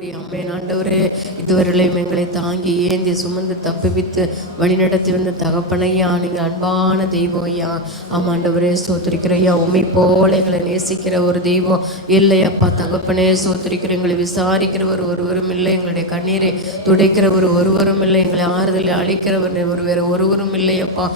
Amen ஆண்டவரே, இதுவரையிலும் எங்களை தாங்கி ஏந்தி சுமந்து தப்புவித்து வழிநடத்தி வந்த தகப்பனையா, நீங்கள் அன்பான தெய்வம் ஐயா. ஆமாண்டவரே சோத்திரிக்கிற ஐயா, உண்மை போல எங்களை நேசிக்கிற ஒரு தெய்வம் இல்லையப்பா. தகப்பனே சோத்திரிக்கிற, எங்களை விசாரிக்கிறவர் ஒருவரும் இல்லை, எங்களுடைய கண்ணீரை துடைக்கிறவர் ஒருவரும் இல்லை, எங்களை ஆறுதலை அளிக்கிறவர் வேறு ஒருவரும் இல்லையப்பா.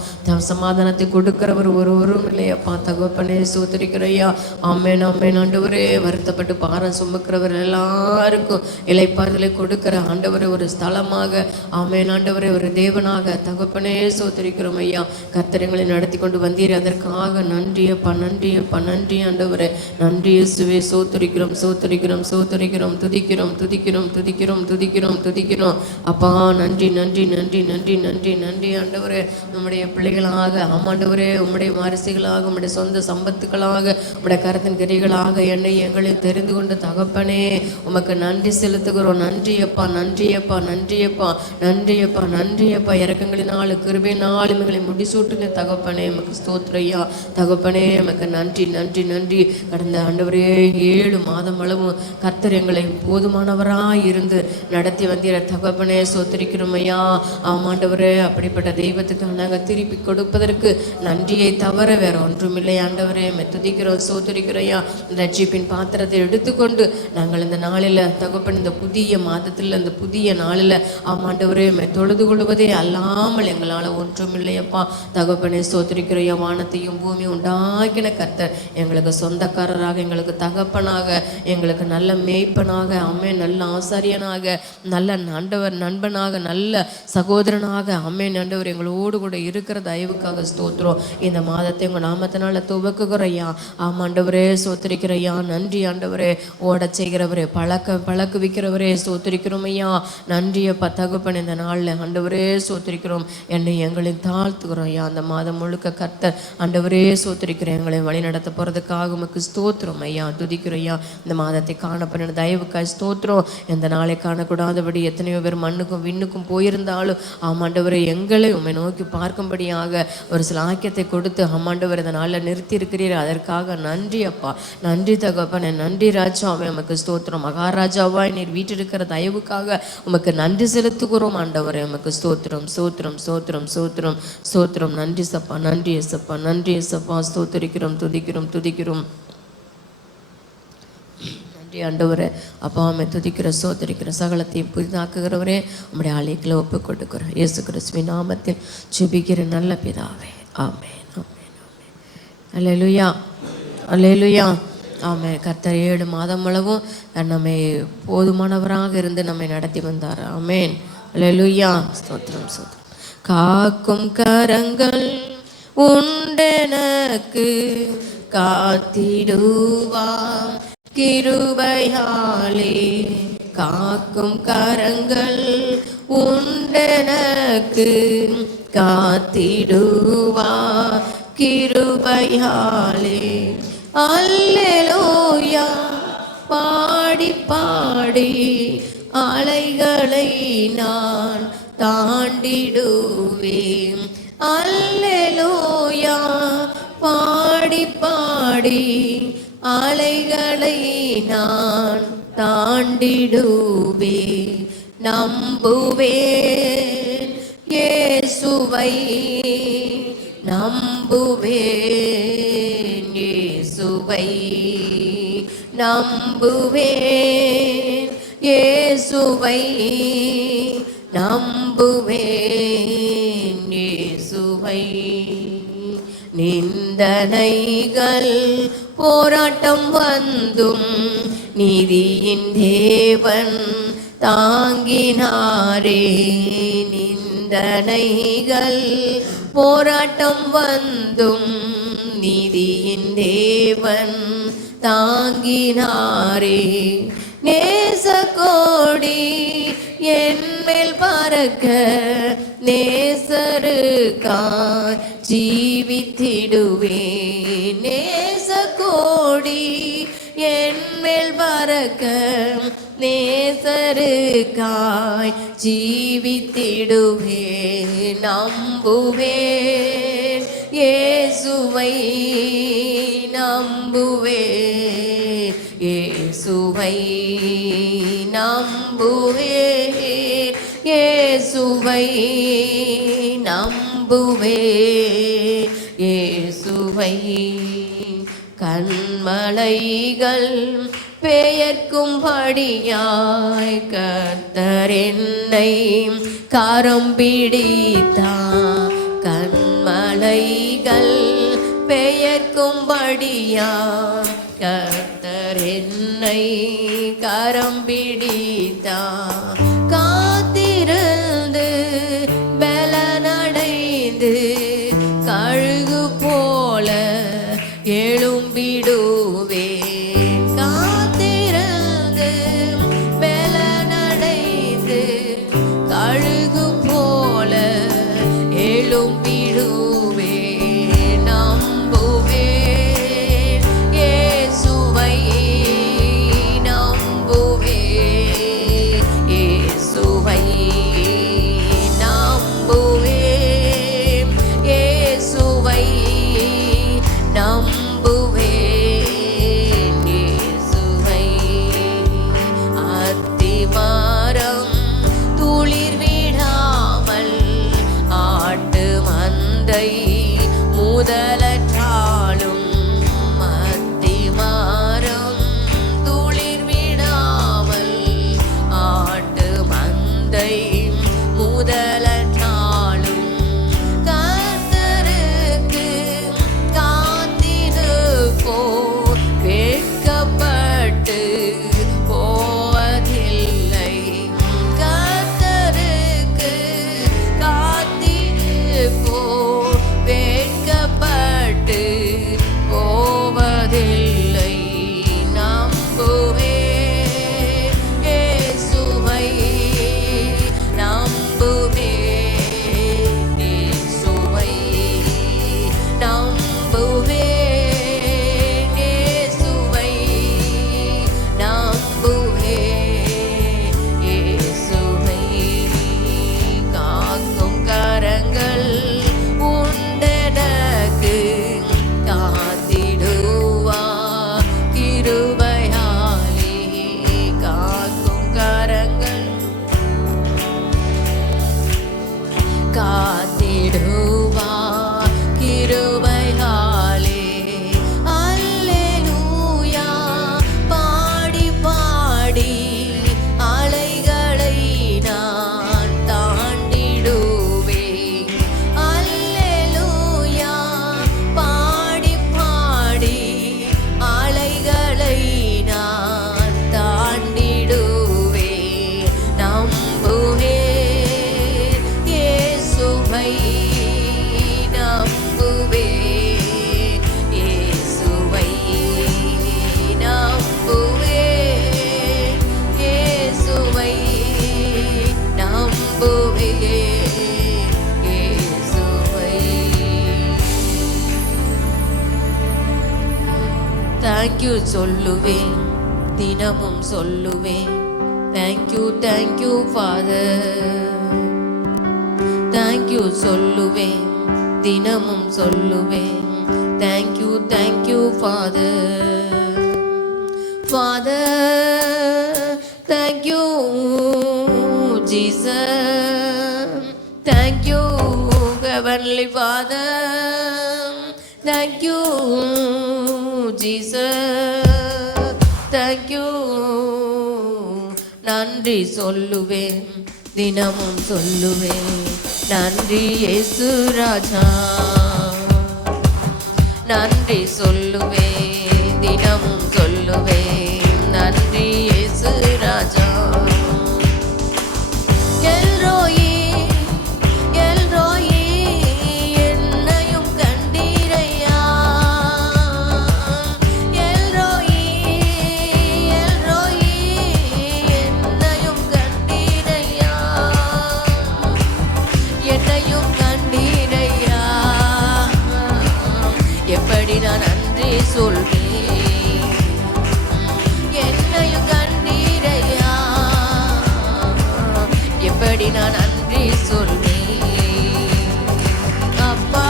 சமாதானத்தை கொடுக்கிறவர் ஒருவரும் இல்லையப்பா. தகப்பனே சோத்திரிக்கிற ஐயா, ஆமேன் ஆமேன் ஆண்டவரே. வருத்தப்பட்டு பாரம் சுமக்கிறவர் எல்லாருக்கும் இளைப்பாறுதலை கொடுக்கிற ஆண்டவரை ஒரு ஸ்தலமாக, ஆமேன் ஆண்டவரை ஒரு தேவனாக தகப்பனே சோத்திரிக்கிறோம் ஐயா. கர்த்தரங்களை நடத்தி கொண்டு வந்தீர், அதற்காக நன்றியப்பா நன்றியப்பா நன்றி ஆண்டவரே. நன்றி இயேசுவே. சோத்திரிக்கிறோம் சோத்திரிக்கிறோம் சோத்திரிக்கிறோம் துதிக்கிறோம் துதிக்கிறோம் துதிக்கிறோம் துதிக்கிறோம் துதிக்கிறோம் அப்பா. நன்றி நன்றி நன்றி நன்றி நன்றி நன்றி ஆண்டவரே. நம்முடைய பிள்ளைகளாக ஆமாண்டவரே, உம்முடைய வாரிசுகளாக, உம்முடைய சொந்த சம்பத்துக்களாக, உம்முடைய கரத்தின் கிரிகளாக என்னை எங்களை தெரிந்து கொண்ட தகப்பனே, உமக்கு நன்றி செலுத்துகிறோம். நன்றியப்பா நன்றியப்பா நன்றியப்பா நன்றியப்பா நன்றியப்பா. இறக்கங்களினால் கிருபையினால் எங்களை முடிசூட்டுங்க தகப்பனே. எமக்கு ஸ்தோத்திரையா தகப்பனே, எமக்கு நன்றி நன்றி நன்றி. கடந்த ஆண்டவரே 7 மாதம் அளவும் கர்த்தர் எங்களை போதுமானவராய் இருந்து நடத்தி வந்தீர தகப்பனே. சோத்திரிக்கிறோம் ஐயா. ஆமாண்டவரே, அப்படிப்பட்ட தெய்வத்துக்கு நாங்கள் திருப்பி கொடுப்பதற்கு நன்றியை தவிர வேற ஒன்றுமில்லை ஆண்டவரே. துதிக்கிறோம் சோத்திரிக்கிறையா. ரட்சிப்பின் பாத்திரத்தை எடுத்துக்கொண்டு நாங்கள் இந்த நாளில் தகப்பன், இந்த புதிய மாதத்தில், இந்த புதிய நாளில் ஆமாண்டவரே தொழுது கொள்வதே அல்லாமல் எங்களால் ஒன்றுமில்லையப்பா. தகப்பனே சோத்திரிக்கிறையா. வானத்தையும் பூமி உண்டாக்கின கர்த்தர் எங்களுக்கு சொந்தக்காரராக, எங்களுக்கு தகப்பனாக, எங்களுக்கு நல்ல மேய்ப்பனாக, அம்மே நல்ல ஆசாரியனாக, நல்ல ஆண்டவர் நண்பனாக, நல்ல சகோதரனாக, அம்மே ஆண்டவர் எங்களோடு கூட இருக்கிற தயவுக்காக ஸ்தோத்திரம். இந்த மாதத்தை உங்கள் நாமத்தினால துவக்குகிறையா. ஆமாண்டவரே சோத்திரிக்கிறையா. நன்றி ஆண்டவரே. ஓட செய்கிறவரே, பழக்குவிக்கிறவரே சோத்திரிக்கிறோம் ஐயா. நன்றியப்பா தகப்பன். இந்த நாளில் ஆண்டவரே சோத்திரிக்கிறோம். என்னை எங்களை தாழ்த்துக்கிறோம் ஐயா. அந்த மாதம் முழுக்க கர்த்தர் ஆண்டவரே சோத்திரிக்கிறேன் எங்களை வழி நடத்த போகிறதுக்காக உமக்கு ஸ்தோத்திரம் ஐயா. துதிக்கிறோம் ஐயா. இந்த மாதத்தை காணப்பட தயவுக்காய் ஸ்தோத்திரம். இந்த நாளை காணக்கூடாதபடி எத்தனையோ பேர் மண்ணுக்கும் விண்ணுக்கும் போயிருந்தாலும் ஆமாண்டவரை எங்களை உண்மை நோக்கி பார்க்கும்படியாக ஒரு சில ஆக்கியத்தை கொடுத்து ஆமாண்டவர் இந்த நாளில் நிறுத்தி இருக்கிறீர். அதற்காக நன்றி அப்பா. நன்றி தகப்பனே. நன்றி ராஜாவே. உமக்கு ஸ்தோத்திரம். மகாராஜாவாய் நீர் வீட்டிருக்கிற தயவுக்காக உமக்கு நன்றி செலுத்துகிறோம் ஆண்டவரே. உமக்கு ஸ்தோத்திரம் ஸ்தோத்திரம் ஸ்தோத்திரம் ஸ்தோத்திரம் ஸ்தோத்திரம். நன்றி சப்பா நன்றி எசப்பா நன்றி எசப்பா. ஸ்தோத்திரிக்கிறோம் துதிக்கிறோம் துதிக்கிறோம். நன்றி ஆண்டவரே. அப்பா அம்மை துதிக்கிற சோதரிக்கிற சகலத்தையும் புதிதாக்குகிறவரே, உம்முடைய ஆலயத்தில் ஒப்பு கொடுக்கிறோம். இயேசு கிறிஸ்துவின் நாமத்தில் ஜெபிக்கிற நல்ல பிதாவே. ஆமென் ஆமென் ஆமென். அல்லேலூயா அல்லேலூயா. ஆமென். கர்த்தர் 7 மாதம் அளவும் நம்மை போதுமானவராக இருந்து நம்மை நடத்தி வந்தார். ஆமென். அல்லேலூயா. ஸ்தோத்திரம் ஸ்தோத்திரம். காக்கும் கரங்கள் உண்டெனக்கு காத்திடுவாம் கிருபையாலே. காக்கும் கரங்கள் உண்டெனக்கு காத்திடுவா கிருபையாலே. அல்லேலூயா. பாடி பாடி அலைகளை நான் தாண்டிடுவேன். அல்லேலூயா. பாடி பாடி அலைகளை நான் தாண்டிடுவேன். நம்புவேன் இயேசுவை நம்புவேன் இயேசுவை நம்புவேன் இயேசுவை நம்புவேன் இயேசுவை. நிந்தனைகள் போராட்டம் வந்தும் நீதியின் தேவன் தாங்கினாரே. நிந்தனைகள் போராட்டம் வந்தும் நீதியின் தேவன் தாங்கினாரே. நேசக்கோடி என்மேல் பறக்க நேசருக்காய் ஜீவித்திடுவேன். நேசக்கோடி என்மேல் பறக்க நேசருக்காய் ஜீவித்திடுவேன். நம்புவேன் இயேசுவை நம்புவேன் இயேசுவை நம்புவேன் நம்புவேன், இயேசுவை நம்புவேன், இயேசுவை. கண்மலைகள் பெயர்க்கும்படியாய் கர்த்தர் என்னை கரம் பிடித்தார். கண்மலைகள் பெயர்க்கும்படியாய் கர்த்தர் என்னை கரம் பிடித்தார். காத்திருந்து பலனடைந்து கழுகு போல எழும்பிடுவேன். காத்திருந்து பலனடைந்து கழுகு போல எழும்பிடுவேன். நம்புவேன், இயேசுவை நம்புவேன், இயேசுவை நம்புவேன், இயேசுவை நம்புவேன், இயேசுவை. அத்திமரம் துளிர் விடாமல் ஆட்டு மந்தை முதலற்றாலும், அத்திமரம் துளிர் விடாமல் ஆட்டு மந்தை முதலற்றாலும் கர்த்தருக்கு காத்திருப்போம், வெட்கப்பட்டு போவதில்லை. கர்த்தருக்கு காத்திருப்போம், வெட்கப்பட்டு போவதில்லை. நம்புவேன், இயேசுவை நம்புவேன், இயேசுவை நம்புவேன், இயேசுவை நம்புவேன், இயேசுவை. காக்கும் கரங்கள் உண்டெனக்கு காத்திடுவார் கிருபையாலே. காக்கும் கரங்கள் காத்திடுவார் கிருபையாலே. அல்லேலூயா பாடி பாடி அலைகளை நான் தாண்டிடுவேன். அல்லேலூயா பாடி பாடி அலைகளை நான் தாண்டிடுவேன். நம்புவேன், இயேசுவை நம்புவேன், இயேசுவை நம்புவேன், இயேசுவை நம்புவேன், இயேசுவை. தேங்க்யூ சொல்லுவேன், தினமும் சொல்லுவேன். Thank you thank you father. தேங்க்யூ சொல்லுவேன், தினமும் சொல்லுவேன். Thank you thank you father. Father thank you Jesus. Thank you heavenly father. Thank you Jesus. Thank you. நன்றி சொல்லுவேன், தினமும் சொல்லுவேன். நன்றி இயேசு ராஜா. நன்றி சொல்லுவேன், தினமும் சொல்லுவேன். நன்றி இயேசு ராஜா. எல்ரோயி எல்ரோயி என்னையும் கண்டீரையா. எல்ரோயி எல்ரோயி என்னையும் கண்டீரையா. என்னையும் கண்டீரையா. எப்படி நான் நன்றி சொல்வேன். என்னையும் கண்டீரையா. எப்படி நான் நன்றி சொல்வேன். அப்பா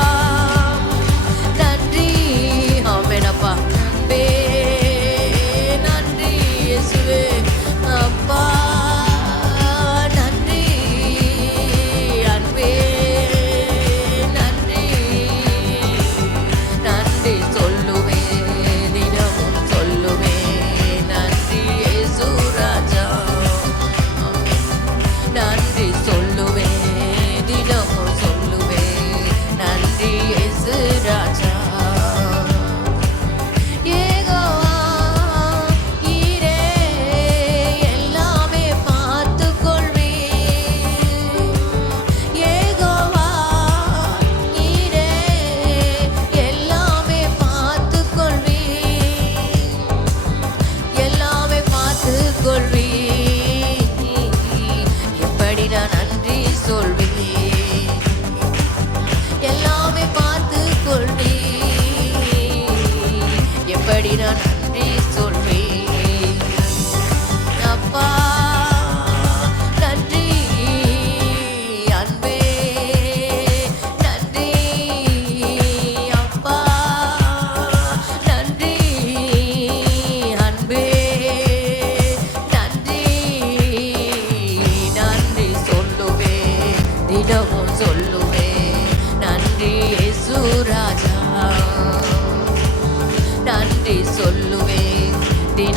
நன்றி. ஆமெனப்பா. நன்றி இயேசுவே. அப்பா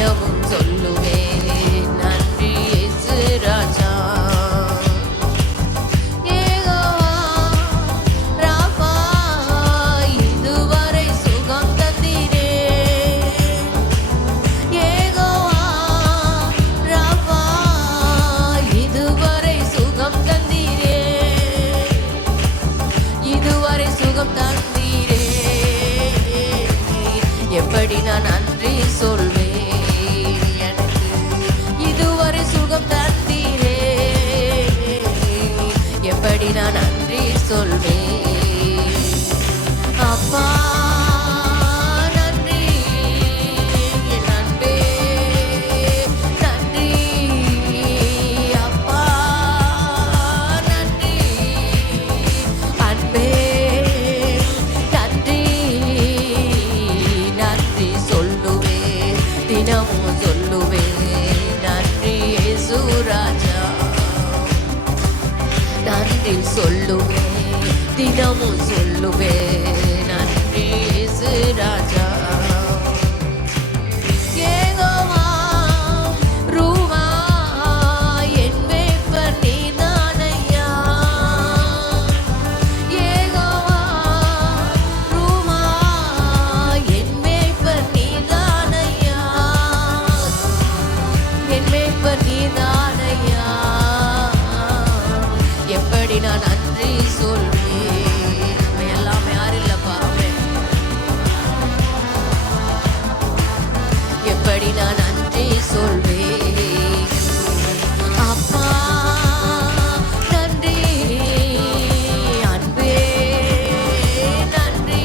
தினமும் சொல்லுவேன் நன்றி இயேசு ராஜா. யெகோவா ராபா, இதுவரை சுகம் தந்தீரே. யெகோவா ராபா, இதுவரை சுகம் தந்தீரே. இதுவரை சுகம் தந்தீரே. எப்படி நான் நன்றி சொல்வேன், எனக்கு இதுவரை சுகம் தந்தீரே. எப்படி நான் நன்றி சொல்வேன் அப்பா. நன்றி என் அன்பே, நன்றி அப்பா, நன்றி அன்பே, நன்றி நன்றி சொல்லுவேன் தினமும் சொல்லுவேன் நன்றி இயேசு ராஜா. நன்றி சொல்லுவேன் தினமும் சொல்லுவேன் நன்றி இயேசு ராஜா. யெகோவா ரூவா, என் மேய்ப்பர் நீர்தானையா. யெகோவா ரூவா, என் மேய்ப்பர் நீர்தானையா. என் மேய்ப்பர் நீர்தானையா. எப்படி நான் நன்றி சொல்வேன், எல்லாமே யாரில்லப்பா. எப்படி நான் நன்றி சொல்வேன் அப்பா. நன்றி அன்பே, நன்றி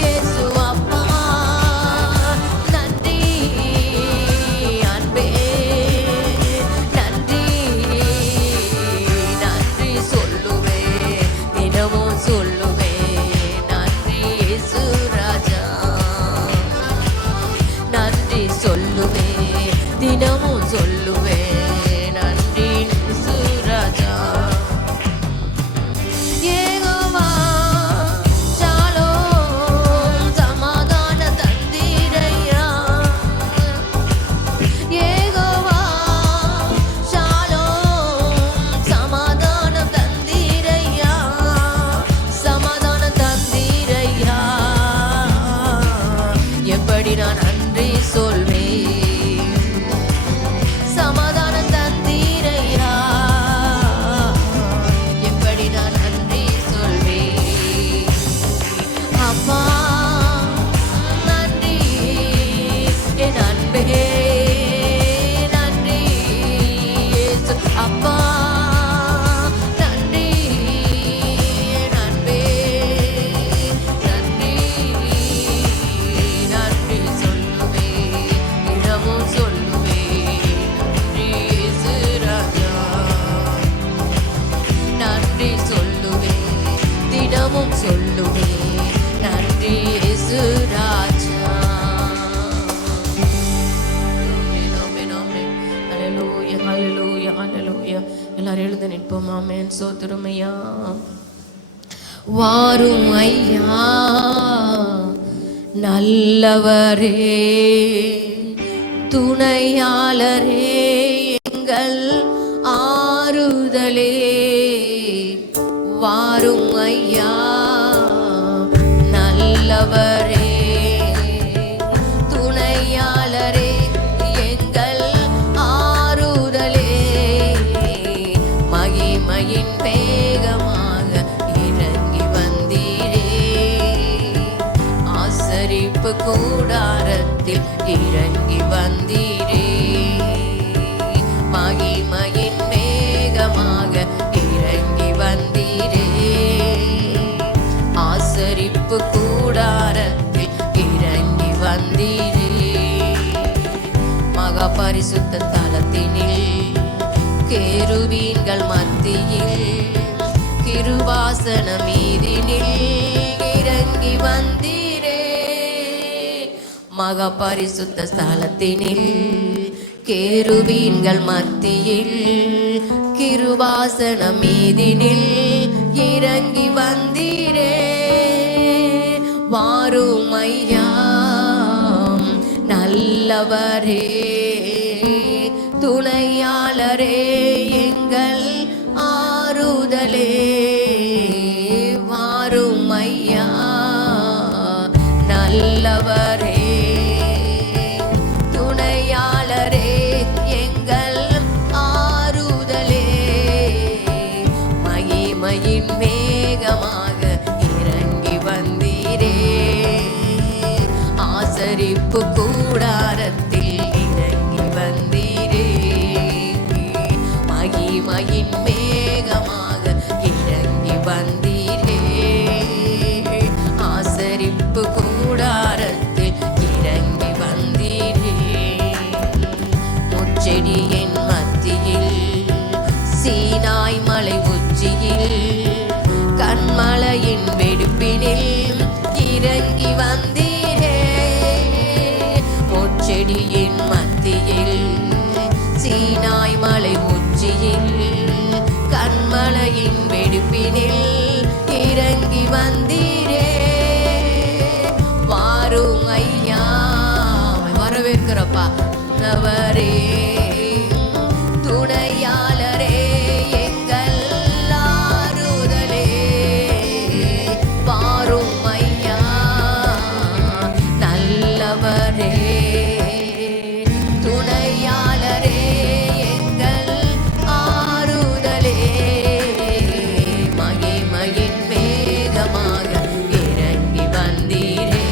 இயேசு அப்பா. நன்றி அன்பே, நன்றி நன்றி சொல்லுவேன் தினமும் சொல்லுவேன் நன்றி இயேசு ராஜா. நன்றி சொல்லுவேன் தினமும் சொல்லுவேன் நன்றி இயேசு ராஜா. யெகோவா ஷாலோம், சமாதான தந்தீரையா. யெகோவா ஷாலோம், சமாதானம் தந்தீரையா. சமாதானம் தந்தீரையா. எப்படி நான் நன்றி சொல்வேன், சமாதானம் தந்தீரையா. எப்படி நான் நன்றி சொல்வேன் அப்பா. நன்றி என் அன்பே, நன்றி இயேசு அப்பா. நன்றி என் அன்பே, நன்றி நன்றி சொல்லுவேன் தினமும் சொல்லுவேன் நன்றி இயேசு ராஜா. நன்றி சொல்லுவேன் தினமும் சொல்லுவேன் நன்றி இயேசு ராஜா. ஆமென், ஆமென், ஆமென். ஹல்லேலூயா, ஹல்லேலூயா, ஹல்லேலூயா. எல்லாரும் எழுந்து நிற்போம். ஆமென். ஸ்தோத்திரம் ஐயா. வாரும் ஐயா நல்லவரே, துணையாளரே, எங்கள் ஆறுதலே. வாரும் ஐயா நல்லவரே, துணையாளரே, எங்கள் ஆறுதலே. மகிமையின் வேகமாக இறங்கி வந்தீரே. ஆசரிப்பு கூடாரத்தில் இறங்கி வந்தீரே. மகிமையின் வேகமாக இறங்கி வந்தீரே. ஆசரிப்பு கூடாரத்தில் இறங்கி வந்தீரே. மகா பரிசுத்த தலத்தினில் கேருபீன்கள் மத்தியில் கிருபாசன மீதினில் இறங்கி வந்தீரே. மகா பரிசுத்த ஸ்தலத்தினில் கேருபீன்கள் மத்தியில் கிருபாசன மீதினில் இறங்கி வந்தீரே. வாரும் ஐயா நல்லவரே, நல்லவரே துணையாளரே எங்கள் ஆறுதலே வாரும் ஐயா நல்லவரே துணையாளரே எங்கள் ஆறுதலே மகிமையின் மேகமாக இறங்கி வந்தீரே ஆசரிப்பு கூடாரத்தில் இறங்கி வந்தீரே மகிமையின் மேகமாக இறங்கி வந்தீரே ஆசரிப்பு கூடாரத்தில் இறங்கி வந்தீரே முச்செடியின் மத்தியில் சீனாய் மலை உச்சியில் கண்மலையின் வெடிப்பினில் இறங்கி வந்தீரே முச்செடியின் மத்தியில் சீனாய் மலை உச்சியில் கண்மலையின் வெடிப்பினில் இறங்கி வந்தீரே வாரும் ஐயா வரவேற்கிறப்பா நவரே துணையாளரே எங்கள் ஆறுதலே வாரும் ஐயா நல்லவரே துணையாளரே எங்கள் ஆறுதலே மகிமையின் மேகமாக இறங்கி வந்தீரே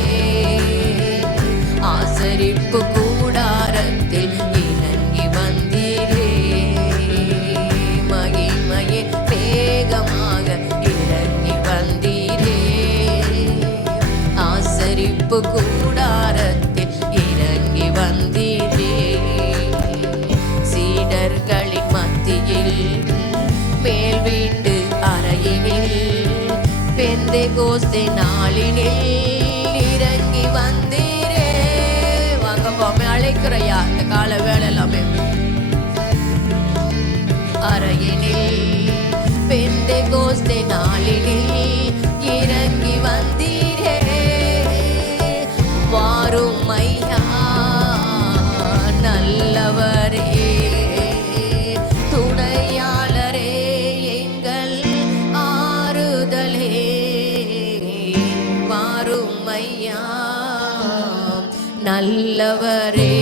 ஆசரிப்பு கூடாரத்தில் இறங்கி வந்தீரே மகிமையின் மேகமாக இறங்கி வந்தீரே ஆசரிப்பு கூடாரத்தில் இறங்கி வந்தீரே சீடர்களின் மத்தியில் மேல் வீட்டு அறையினில் பெந்தெகோஸ்தே நாளினில் இறங்கி வந்தீரே வாங்க போமே அழைக்கிறையா இந்த கால வேலை எல்லாமே அறையினில் பெந்தெகோஸ்தே நாளினில் இறங்கி வந்தீரே வாரும் ஐயா நல்லவரே துணையாளரே எங்கள் ஆறுதலே வாரும் ஐயா நல்லவரே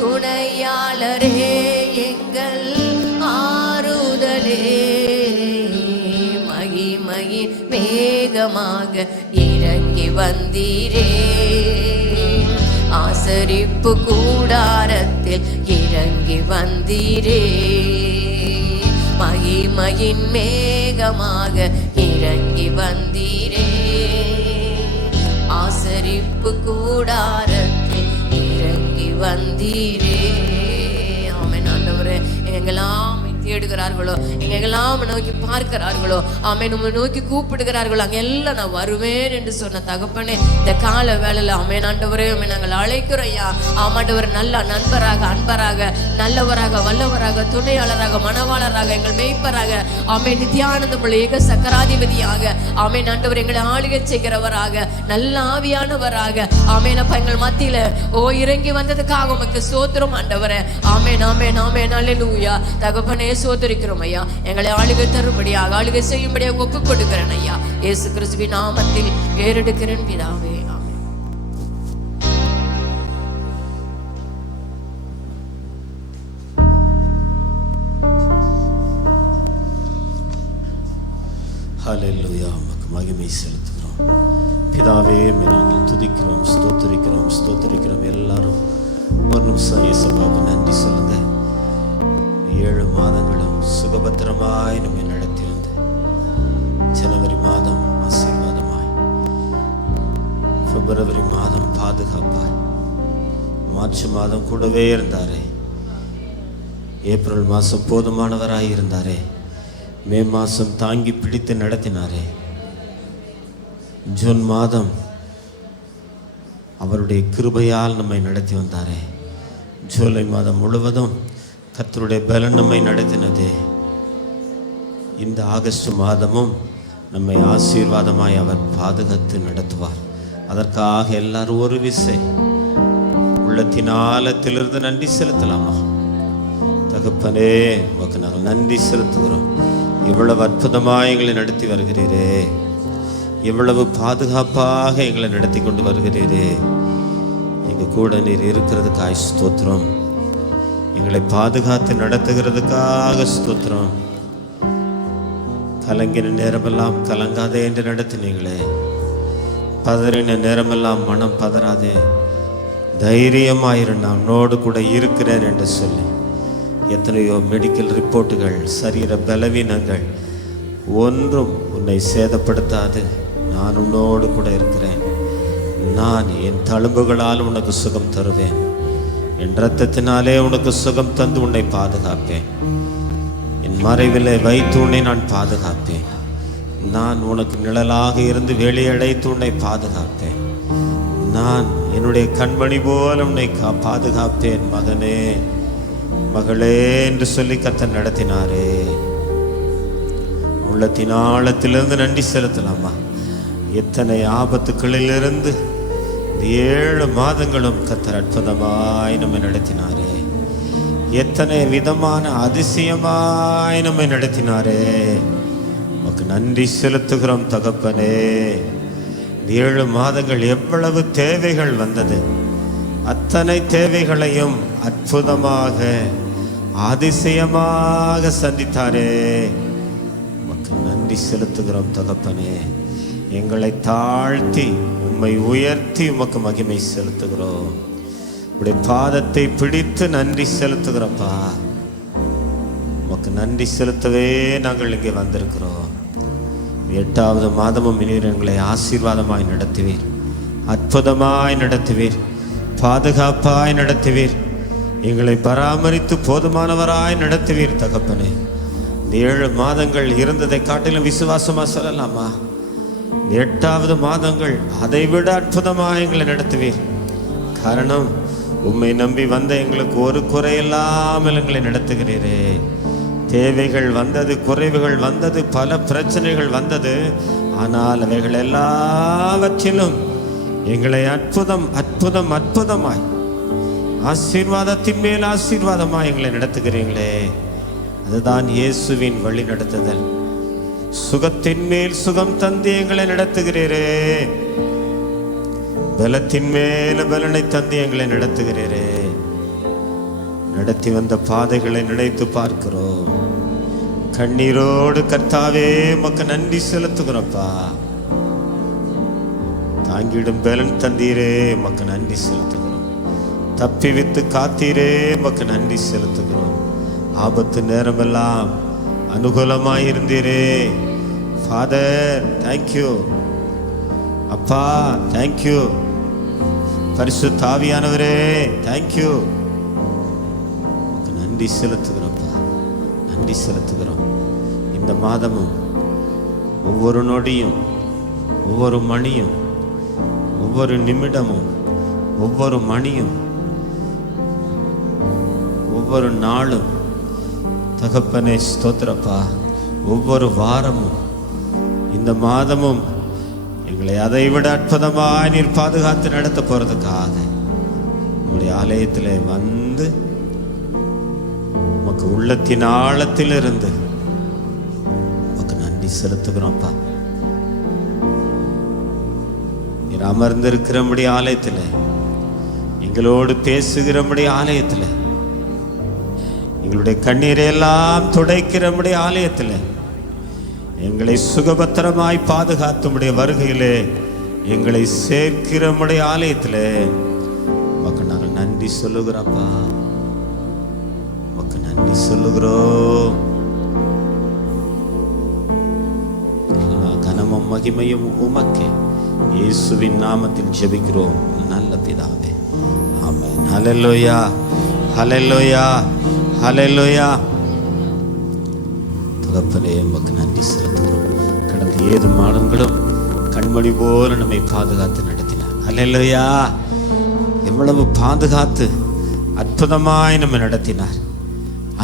துணையாளரே எங்கள் ஆறுதலே மகிமையின் மேகமாக இறங்கி வந்தீரே ஆசரிப்பு கூடாரத்தில் இறங்கி வந்தீரே மகிமையின் மேகமாக இறங்கி வந்தீரே ஆசரிப்பு கூடாரத்தில் இறங்கி வந்தீரே ஆமென் ஆண்டவரே எங்கெல்லாம் தேடுகிறார்களோ எங்கெல்லாம் நோக்கி பார்க்கிறார்களோ ஆமென் உம்மை நோக்கி கூப்பிடுகிறார்களோ அங்கெல்லாம் நான் வருவேன் என்று சொன்ன தகப்பனே இந்த கால வேளையில ஆமென் ஆண்டவரே உம்மை நாங்கள் அழைக்கிறோம் ஐயா ஆமாண்டவர் நல்ல நண்பராக அன்பராக நல்லவராக வல்லவராக துணையாளராக மனவாளராக எங்கள் மேய்ப்பராக ஆமென் நித்தியானந்தமுள்ள ஏக சக்கராதிபதியாக ஆமென் ஆண்டவர் எங்களை ஆளுகை செய்கிறவராக நல்ல ஆவியானவராக ஆமென் அப்பா எங்கள் மத்தியில இறங்கி வந்ததுக்காக உமக்கு ஸ்தோத்திரம் ஆண்டவரே ஆமென் ஆமென் ஆமென் அல்லேலூயா தகப்பனே சோதரிக்கிறோம் ஐயா எங்களை ஆளுகை தரும்படியாக ஆளுகை செய்யும்படியாக ஒப்புக் கொடுக்கிறேன் ஐயா இயேசு கிறிஸ்துவின் நாமத்தில் ஏறெடுக்கிறேன் பிதாவே ஆமென். ஹல்லேலூயா உமக்கு மகிமை செலுத்துகிறோம் பிதாவே நாங்கள் துதிக்கிறோம் ஸ்தோத்திரிக்கிறோம் எல்லாரும் ஒரு நிமிஷம் இயேசுவுக்கு நன்றி சொல்லுங்க 7 மாதங்களும் சுகபத்திரமாய் நம்மை நடத்தி வந்த ஜனவரி மாதம் ஆசீர்வாதமாய் பிப்ரவரி மாதம் பாதுகாப்பாய் மார்ச் மாதம் கூடவே இருந்தாரே ஏப்ரல் மாதம் போதுமானவராய் இருந்தாரே மே மாதம் தாங்கி பிடித்து நடத்தினாரே ஜூன் மாதம் அவருடைய கிருபையால் நம்மை நடத்தி வந்தாரே ஜூலை மாதம் முழுவதும் கர்த்தருடைய பலன் நம்மை நடத்தினதே இந்த ஆகஸ்ட் மாதமும் நம்மை ஆசீர்வாதமாய் அவர் பாதுகாத்து நடத்துவார். அதற்காக எல்லாரும் ஒரு விசை உள்ளத்தின் ஆழத்திலிருந்து நன்றி செலுத்தலாமா? தகப்பனே, உமக்கு நாங்கள் நன்றி செலுத்துகிறோம். இவ்வளவு அற்புதமாக எங்களை நடத்தி வருகிறீரே, இவ்வளவு பாதுகாப்பாக எங்களை நடத்தி கொண்டு வருகிறீரே. எங்கள் கூட நீர் இருக்கிறதுக்காக ஸ்தோத்திரம். எங்களை பாதுகாத்து நடத்துகிறதுக்காக ஸ்தோத்திரம். கலங்கின நேரமெல்லாம் கலங்காதே என்று நடத்தினீங்களே, பதறின நேரமெல்லாம் மனம் பதறாதே, தைரியமாயிரு, நான் உன்னோடு கூட இருக்கிறேன் என்று சொல்லி எத்தனையோ மெடிக்கல் ரிப்போர்ட்டுகள், சரீர பலவீனங்கள் ஒன்றும் உன்னை சேதப்படுத்தாது. நான் உன்னோடு கூட இருக்கிறேன். நான் என் தழும்புகளால் உனக்கு சுகம் தருவேன். என் இரத்தத்தினாலே உனக்கு சுகம் தந்து உன்னை பாதுகாப்பேன். என் மறைவிலே வைத்து உன்னை நான் பாதுகாப்பேன். நான் உனக்கு நிழலாக இருந்து வேலையடைத்து உன்னை பாதுகாப்பேன். நான் என்னுடைய கண்மணி போல உன்னை பாதுகாப்பேன். மகனே, மகளே என்று சொல்லி கர்த்தர் நடத்தினாரே. உள்ளத்தின் ஆழத்திலிருந்து நன்றி செலுத்தலாமா? எத்தனை ஆபத்துக்களிலிருந்து இந்த 7 மாதங்களும் கர்த்தர் அற்புதமாய் நம்மை நடத்தினாரே. எத்தனை விதமான அதிசயமாய் நம்மை நடத்தினாரே. உமக்கு நன்றி செலுத்துகிறோம் தகப்பனே. 7 மாதங்கள் எவ்வளவு தேவைகள் வந்தது, அத்தனை தேவைகளையும் அற்புதமாக அதிசயமாக சந்தித்தாரே. உமக்கு நன்றி செலுத்துகிறோம் தகப்பனே. எங்களை தாழ்த்தி உம்மை உயர்த்தி உமக்கு மகிமை செலுத்துகிறோம். உடைய பாதத்தை பிடித்து நன்றி செலுத்துகிறப்பா. உமக்கு நன்றி செலுத்தவே நாங்கள் இங்கே வந்திருக்கிறோம். 8வது மாதமும் நீர் எங்களை ஆசீர்வாதமாய் நடத்துவீர், அற்புதமாய் நடத்துவீர், பாதுகாப்பாய் நடத்துவீர், எங்களை பராமரித்து போதுமானவராய் நடத்துவீர் தகப்பனே. இந்த 7 மாதங்கள் இருந்ததை காட்டிலும் விசுவாசமா சொல்லலாமா? 8வது மாதங்கள் அதைவிட அற்புதமாய் எங்களை நடத்துவீர். காரணம், உம்மை நம்பி வந்த எங்களுக்கு ஒரு குறையில்லாமல் எங்களை நடத்துகிறீரே. தேவைகள் வந்தது, குறைவுகள் வந்தது, பல பிரச்சனைகள் வந்தது. ஆனால் அவைகள் எல்லாவற்றிலும் எங்களை அற்புதம் அற்புதம் அற்புதமாய், ஆசீர்வாதத்தின் மேல் ஆசீர்வாதமாய் எங்களை நடத்துகிறீங்களே. அதுதான் இயேசுவின் வழி நடத்துதல். சுகத்தின் மேல் சுகம் தந்து எங்களை நடத்துகிறீரே. பலத்தின் மேல பலனை தந்து எங்களை நடத்துகிறீரே. நடத்தி வந்த பாதைகளை நினைத்து பார்க்கிறோம். கண்ணீரோடு கர்த்தாவே உமக்கு நன்றி செலுத்துகிறோப்பா. தாங்கிடும் பலன் தந்தீரே, உமக்கு நன்றி செலுத்துகிறோம். தப்பி வித்து காத்தீரே, உமக்கு நன்றி செலுத்துகிறோம். ஆபத்து நேரமெல்லாம் அனுகூலமாய் இருந்தீரே. ஃபாதர் தேங்க்யூ, அப்பா தேங்க்யூ, பரிசுத்த ஆவியானவரே தேங்க்யூ. நன்றி செலுத்துகிறோம்ப்பா, நன்றி செலுத்துகிறோம். இந்த மாதமும் ஒவ்வொரு நொடியும், ஒவ்வொரு மணியும், ஒவ்வொரு நிமிடமும், ஒவ்வொரு மணியும், ஒவ்வொரு நாளும் தகப்பனே ஸ்தோத்திரப்பா. ஒவ்வொரு வாரமும், இந்த மாதமும் எங்களை அதைவிட அற்புதமாய் நீர் பாதுகாத்து நடத்த போறதுக்காக உங்களுடைய ஆலயத்திலே வந்து உமக்கு உள்ளத்தின் ஆழத்திலிருந்து உமக்கு நன்றி செலுத்துகிறோம்ப்பா. நீர் அமர்ந்திருக்கிறபடி ஆலயத்தில், எங்களோடு பேசுகிறபடி ஆலயத்தில், எங்களுடைய கண்ணீரை எல்லாம் துடைக்கிறபடி ஆலயத்தில், எங்களை சுகபத்திரமாய் பாதுகாத்துடைய வருகையிலே எங்களை சேர்க்கிறமுடைய ஆலயத்திலே உமக்கு நாங்கள் நன்றி சொல்லுகிறோம்ப்பா. உமக்கு நன்றி சொல்லுகிறோம். கனமும் மகிமையும் உமக்கே. இயேசுவின் நாமத்தில் ஜெபிக்கிறோம் நல்ல பிதாவே, ஆமென். ஹல்லேலூயா, ஹல்லேலூயா, ஹல்லேலூயா. தகப்பனே உமக்கு நன்றி செலுத்துகிறோம். கடந்த 7 மாதங்களும் கண்மணி போல நம்மை பாதுகாத்து நடத்தினார். ஹல்லேலூயா. எவ்வளவு பாதுகாத்து அற்புதமாய் நம்மை நடத்தினார்,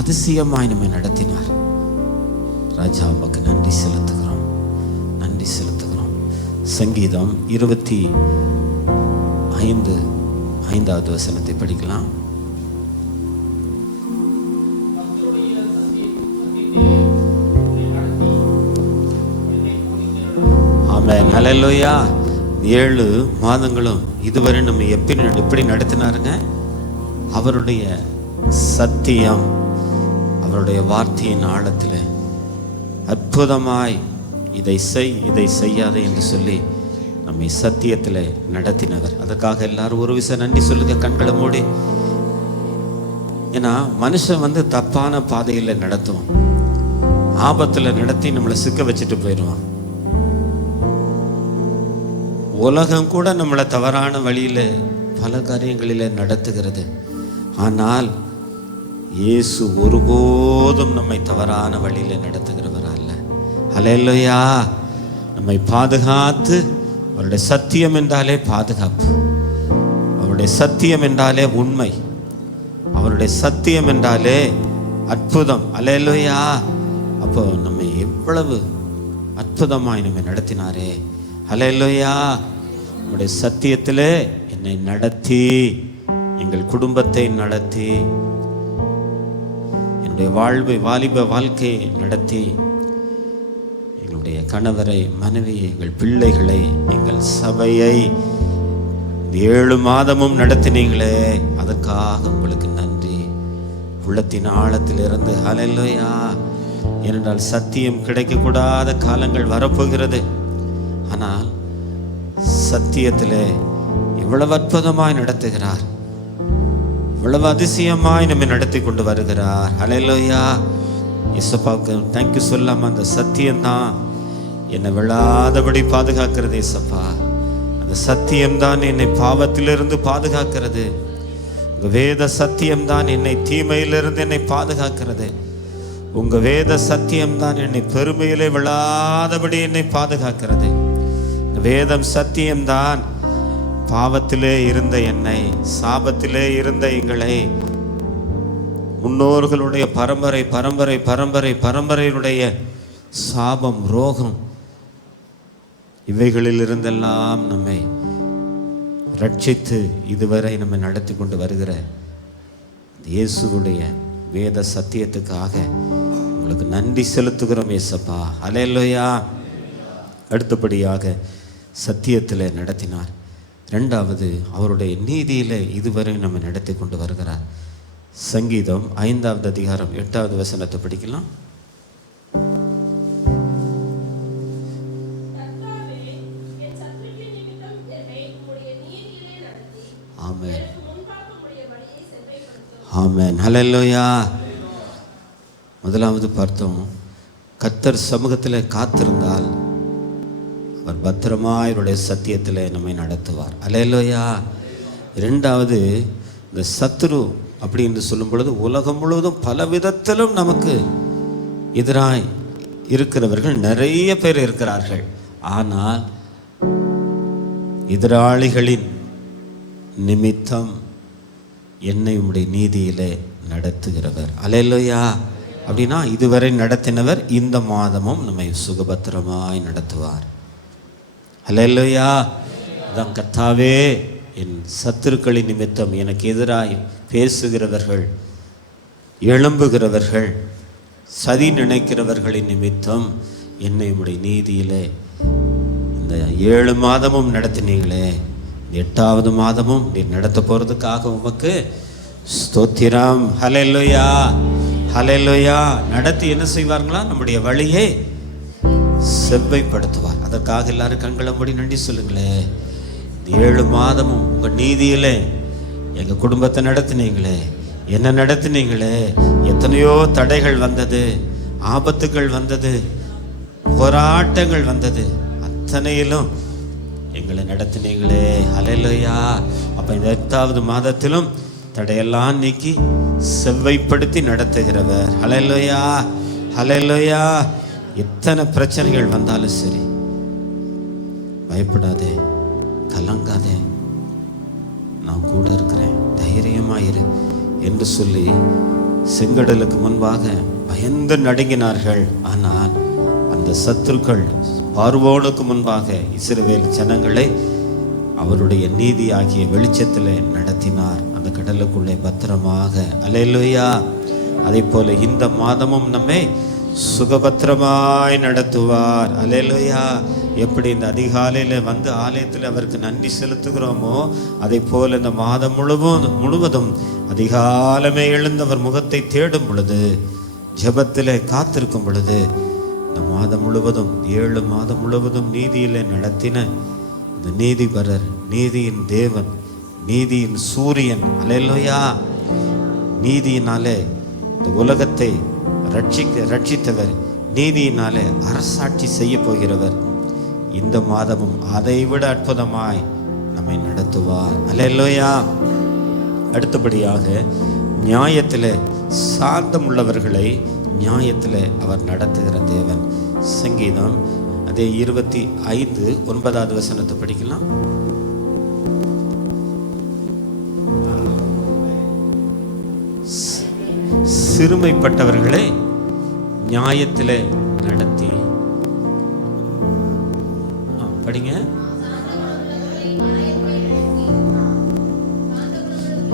அதிசயமாய் நம்மை நடத்தினார். ராஜா உமக்கு நன்றி செலுத்துகிறோம், நன்றி செலுத்துகிறோம். சங்கீதம் 25 5வது வசனத்தை படிக்கலாம். ஆமென். ஹல்லேலூயா. 7 மாதங்களும் இதுவரை நம்ம எப்படி நடத்தினாருங்க? அவருடைய சத்தியம், அவருடைய வார்த்தையின் ஆழத்தில் அற்புதமாய் இதை செய், இதை செய்யாதே என்று சொல்லி நம்மை சத்தியத்தில் நடத்தினவர். அதற்காக எல்லாரும் ஒரு விஷயம் நன்றி சொல்லுங்க, கண்களை மூடி. ஏன்னா மனுஷன் தப்பான பாதையில் நடத்துவான், ஆபத்தில் நடத்தி நம்மளை சிக்க வச்சுட்டு போயிடுவான். உலகம் கூட நம்மளை தவறான வழியில் பல காரியங்களில் நடத்துகிறது. ஆனால் இயேசு ஒருபோதும் நம்மை தவறான வழியில் நடத்துகிறவர் அல்ல. ஹல்லேலூயா. நம்மை பாதுகாத்து, அவருடைய சத்தியம் என்றாலே பாதுகாப்பு, அவருடைய சத்தியம் என்றாலே உண்மை, அவருடைய சத்தியம் என்றாலே அற்புதம். ஹல்லேலூயா. அப்போ நம்மை எவ்வளவு அற்புதமாய் நம்மை நடத்தினாரே. ஹல்லேலூயா. நம்முடைய சத்தியத்திலே என்னை நடத்தி, எங்கள் குடும்பத்தை நடத்தி, என்னுடைய வாலிப வாழ்க்கையை நடத்தி, எங்களுடைய கணவரை, மனைவியை, எங்கள் பிள்ளைகளை, எங்கள் சபையை 7 மாதமும் நடத்தினீங்களே, அதற்காக உங்களுக்கு நன்றி. உள்ளத்தின் ஆழத்திலிருந்து ஹல்லேலூயா. ஏனென்றால் சத்தியம் கிடைக்கக்கூடாத காலங்கள் வரப்போகிறது. ஆனால் சத்தியத்திலே இவ்வளவு அற்புதமாய் நடத்துகிறார், இவ்வளவு அதிசயமாய் நம்மை நடத்தி கொண்டு வருகிறார். ஹல்லேலூயா. இயேசுவுக்கு தேங்க்யூ சொல்லாம அந்த சத்தியம்தான் என்னை விழாதபடி பாதுகாக்கிறது. இயேசுப்பா, அந்த சத்தியம்தான் என்னை பாவத்திலிருந்து பாதுகாக்கிறது. உங்க வேத சத்தியம்தான் என்னை தீமையிலிருந்து என்னை பாதுகாக்கிறது. உங்க வேத சத்தியம்தான் என்னை பெருமையிலே விழாதபடி என்னை பாதுகாக்கிறது. வேதம் சத்தியம்தான் பாவத்திலே இருந்த என்னை, சாபத்திலே இருந்த எங்களை, முன்னோர்களுடைய பரம்பரையினுடைய சாபம், ரோகம், இவைகளில் இருந்தெல்லாம் நம்மை ரட்சித்து இதுவரை நம்மை நடத்தி கொண்டு வருகிற இயேசுவுடைய வேத சத்தியத்துக்காக உங்களுக்கு நன்றி செலுத்துகிறோம் இயேசப்பா. ஹல்லேலூயா. அடுத்தபடியாக சத்தியத்தில் நடத்தினார். 2வது அவருடைய நீதியில் இதுவரை நம்ம நடத்தி கொண்டு வருகிறார். சங்கீதம் 5வது அதிகாரம் 8வது வசனத்தை படிக்கலாம். ஆமென். ஆமென். ஹல்லேலூயா. முதலாவது பார்த்தோம், கர்த்தர் சமூகத்தில் காத்திருந்தால் அவர் பத்திரமாய் அவருடைய சத்தியத்தில் நம்மை நடத்துவார். ஹல்லேலூயா. 2வது, இந்த சத்துரு அப்படின்னு சொல்லும் பொழுது உலகம் முழுவதும் பல விதத்திலும் நமக்கு எதிராய் இருக்கிறவர்கள் நிறைய பேர் இருக்கிறார்கள். ஆனால் எதிராளிகளின் நிமித்தம் என்னை உம்முடைய நீதியிலே நடத்துகிறவர். ஹல்லேலூயா. அப்படின்னா இதுவரை நடத்தினவர் இந்த மாதமும் நம்மை சுகபத்திரமாய் நடத்துவார். ஹல்லேலூயா. அதான் கர்த்தாவே, என் சத்துருக்களின் நிமித்தம் எனக்கு எதிராய் பேசுகிறவர்கள், எழும்புகிறவர்கள், சதி நினைக்கிறவர்களின் நிமித்தம் என்னை உம்முடைய நீதியிலே இந்த 7 மாதமும் நடத்தினீங்களே, 8வது மாதமும் நீ நடத்த போகிறதுக்காக உமக்கு ஸ்தோத்திரம். ஹல்லேலூயா. ஹல்லேலூயா. நடத்தி என்ன செய்வார்களா? நம்முடைய வழியை செவ்வைப்படுத்துவார். அதற்காக எல்லாரும் கண்களை மூடி நன்றி சொல்லுங்களே. 7 மாதமும் உங்கள் நீதியிலே எங்கள் குடும்பத்தை நடத்தினீங்களே, என்ன நடத்தினீங்களே. எத்தனையோ தடைகள் வந்தது, ஆபத்துகள் வந்தது, போராட்டங்கள் வந்தது, அத்தனையிலும் எங்களை நடத்தினீங்களே. ஹல்லேலூயா. அப்போ இந்த 8வது மாதத்திலும் தடையெல்லாம் நீக்கி செவ்வைப்படுத்தி நடத்துகிறவர். ஹல்லேலூயா. ஹல்லேலூயா. எத்தனை பிரச்சனைகள் வந்தாலும் சரி, பயப்படாதே, கலங்காதே, நான் கூட இருக்கிறேன், தைரியமாயிரு என்று சொல்லி செங்கடலுக்கு முன்பாக பயந்து நடுங்கினார்கள். ஆனால் அந்த சத்துருக்கள் பார்வோனுக்கு முன்பாக இஸ்ரவேல் ஜனங்களை அவருடைய நீதி ஆகிய வெளிச்சத்தில் நடத்தினார். அந்த கடலுக்குள்ளே பத்திரமாக. அல்லேலூயா. அதே போல இந்த மாதமும் நம்மை சுகபத்திரமாய் நடத்துவார். அல்லேலூயா. எப்படி இந்த அதிகாலையில் வந்து ஆலயத்தில் அவருக்கு நன்றி செலுத்துகிறோமோ, அதே போல் இந்த மாதம் முழுவதும் அதிகாலமே எழுந்து அவர் முகத்தை தேடும் பொழுது, ஜெபத்தில் காத்திருக்கும் பொழுது, இந்த மாதம் முழுவதும் 7 மாதம் முழுவதும் நீதியிலே நடத்தின இந்த நீதிபரர், நீதியின் தேவன், நீதியின் சூரியன், அல்லேலூயா, நீதியினாலே இந்த உலகத்தை ரட்சித்தவர், நீதியினாலே அரசாட்சி செய்ய போகிறவர், இந்த மாதமும் அதைவிட அற்புதமாய் நம்மை நடத்துவார். அல்லேலூயா. அடுத்தபடியாக நியாயத்திலே சாந்தம் உள்ளவர்களை நியாயத்திலே அவர் நடத்துகிற தேவன். சங்கீதம் அதே 25:9 வசனத்தை படிக்கலாம். சிறுமைப்பட்டவர்களை நியாயத்திலே நடத்தி, படிங்க.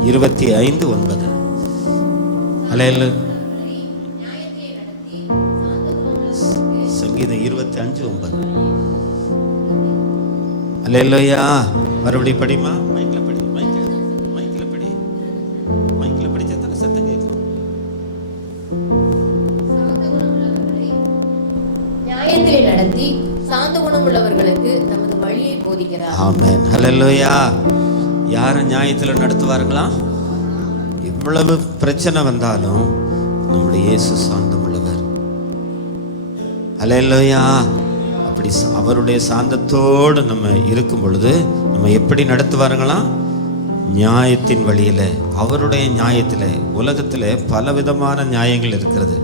25:9. அல்லேலூயா. சங்கீதம் 25:9. அல்லேலூயா. மறுபடியும் படிமா. மைக்கில் படி. மைக்கில் படிச்சா தானே சத்தம் கேட்கும். நியாயத்திலே நடத்தி சாந்த குணம் உள்ளவர்களுக்கு நமது வழியை போதிக்கிறார். ஆமென். அல்லேலூயா. யாரை நியாயத்தில் நடத்துவார்களா? எவ்வளவு பிரச்சனை வந்தாலும் நம்முடைய இயேசு சாந்தம் உள்ளவர். அல்லேலூயா. அப்படி அவருடைய சாந்தத்தோடு நம்ம இருக்கும் பொழுது நம்ம எப்படி நடத்துவார்களாம்? நியாயத்தின் வழியில், அவருடைய நியாயத்தில். உலகத்தில் பலவிதமான நியாயங்கள் இருக்கிறது.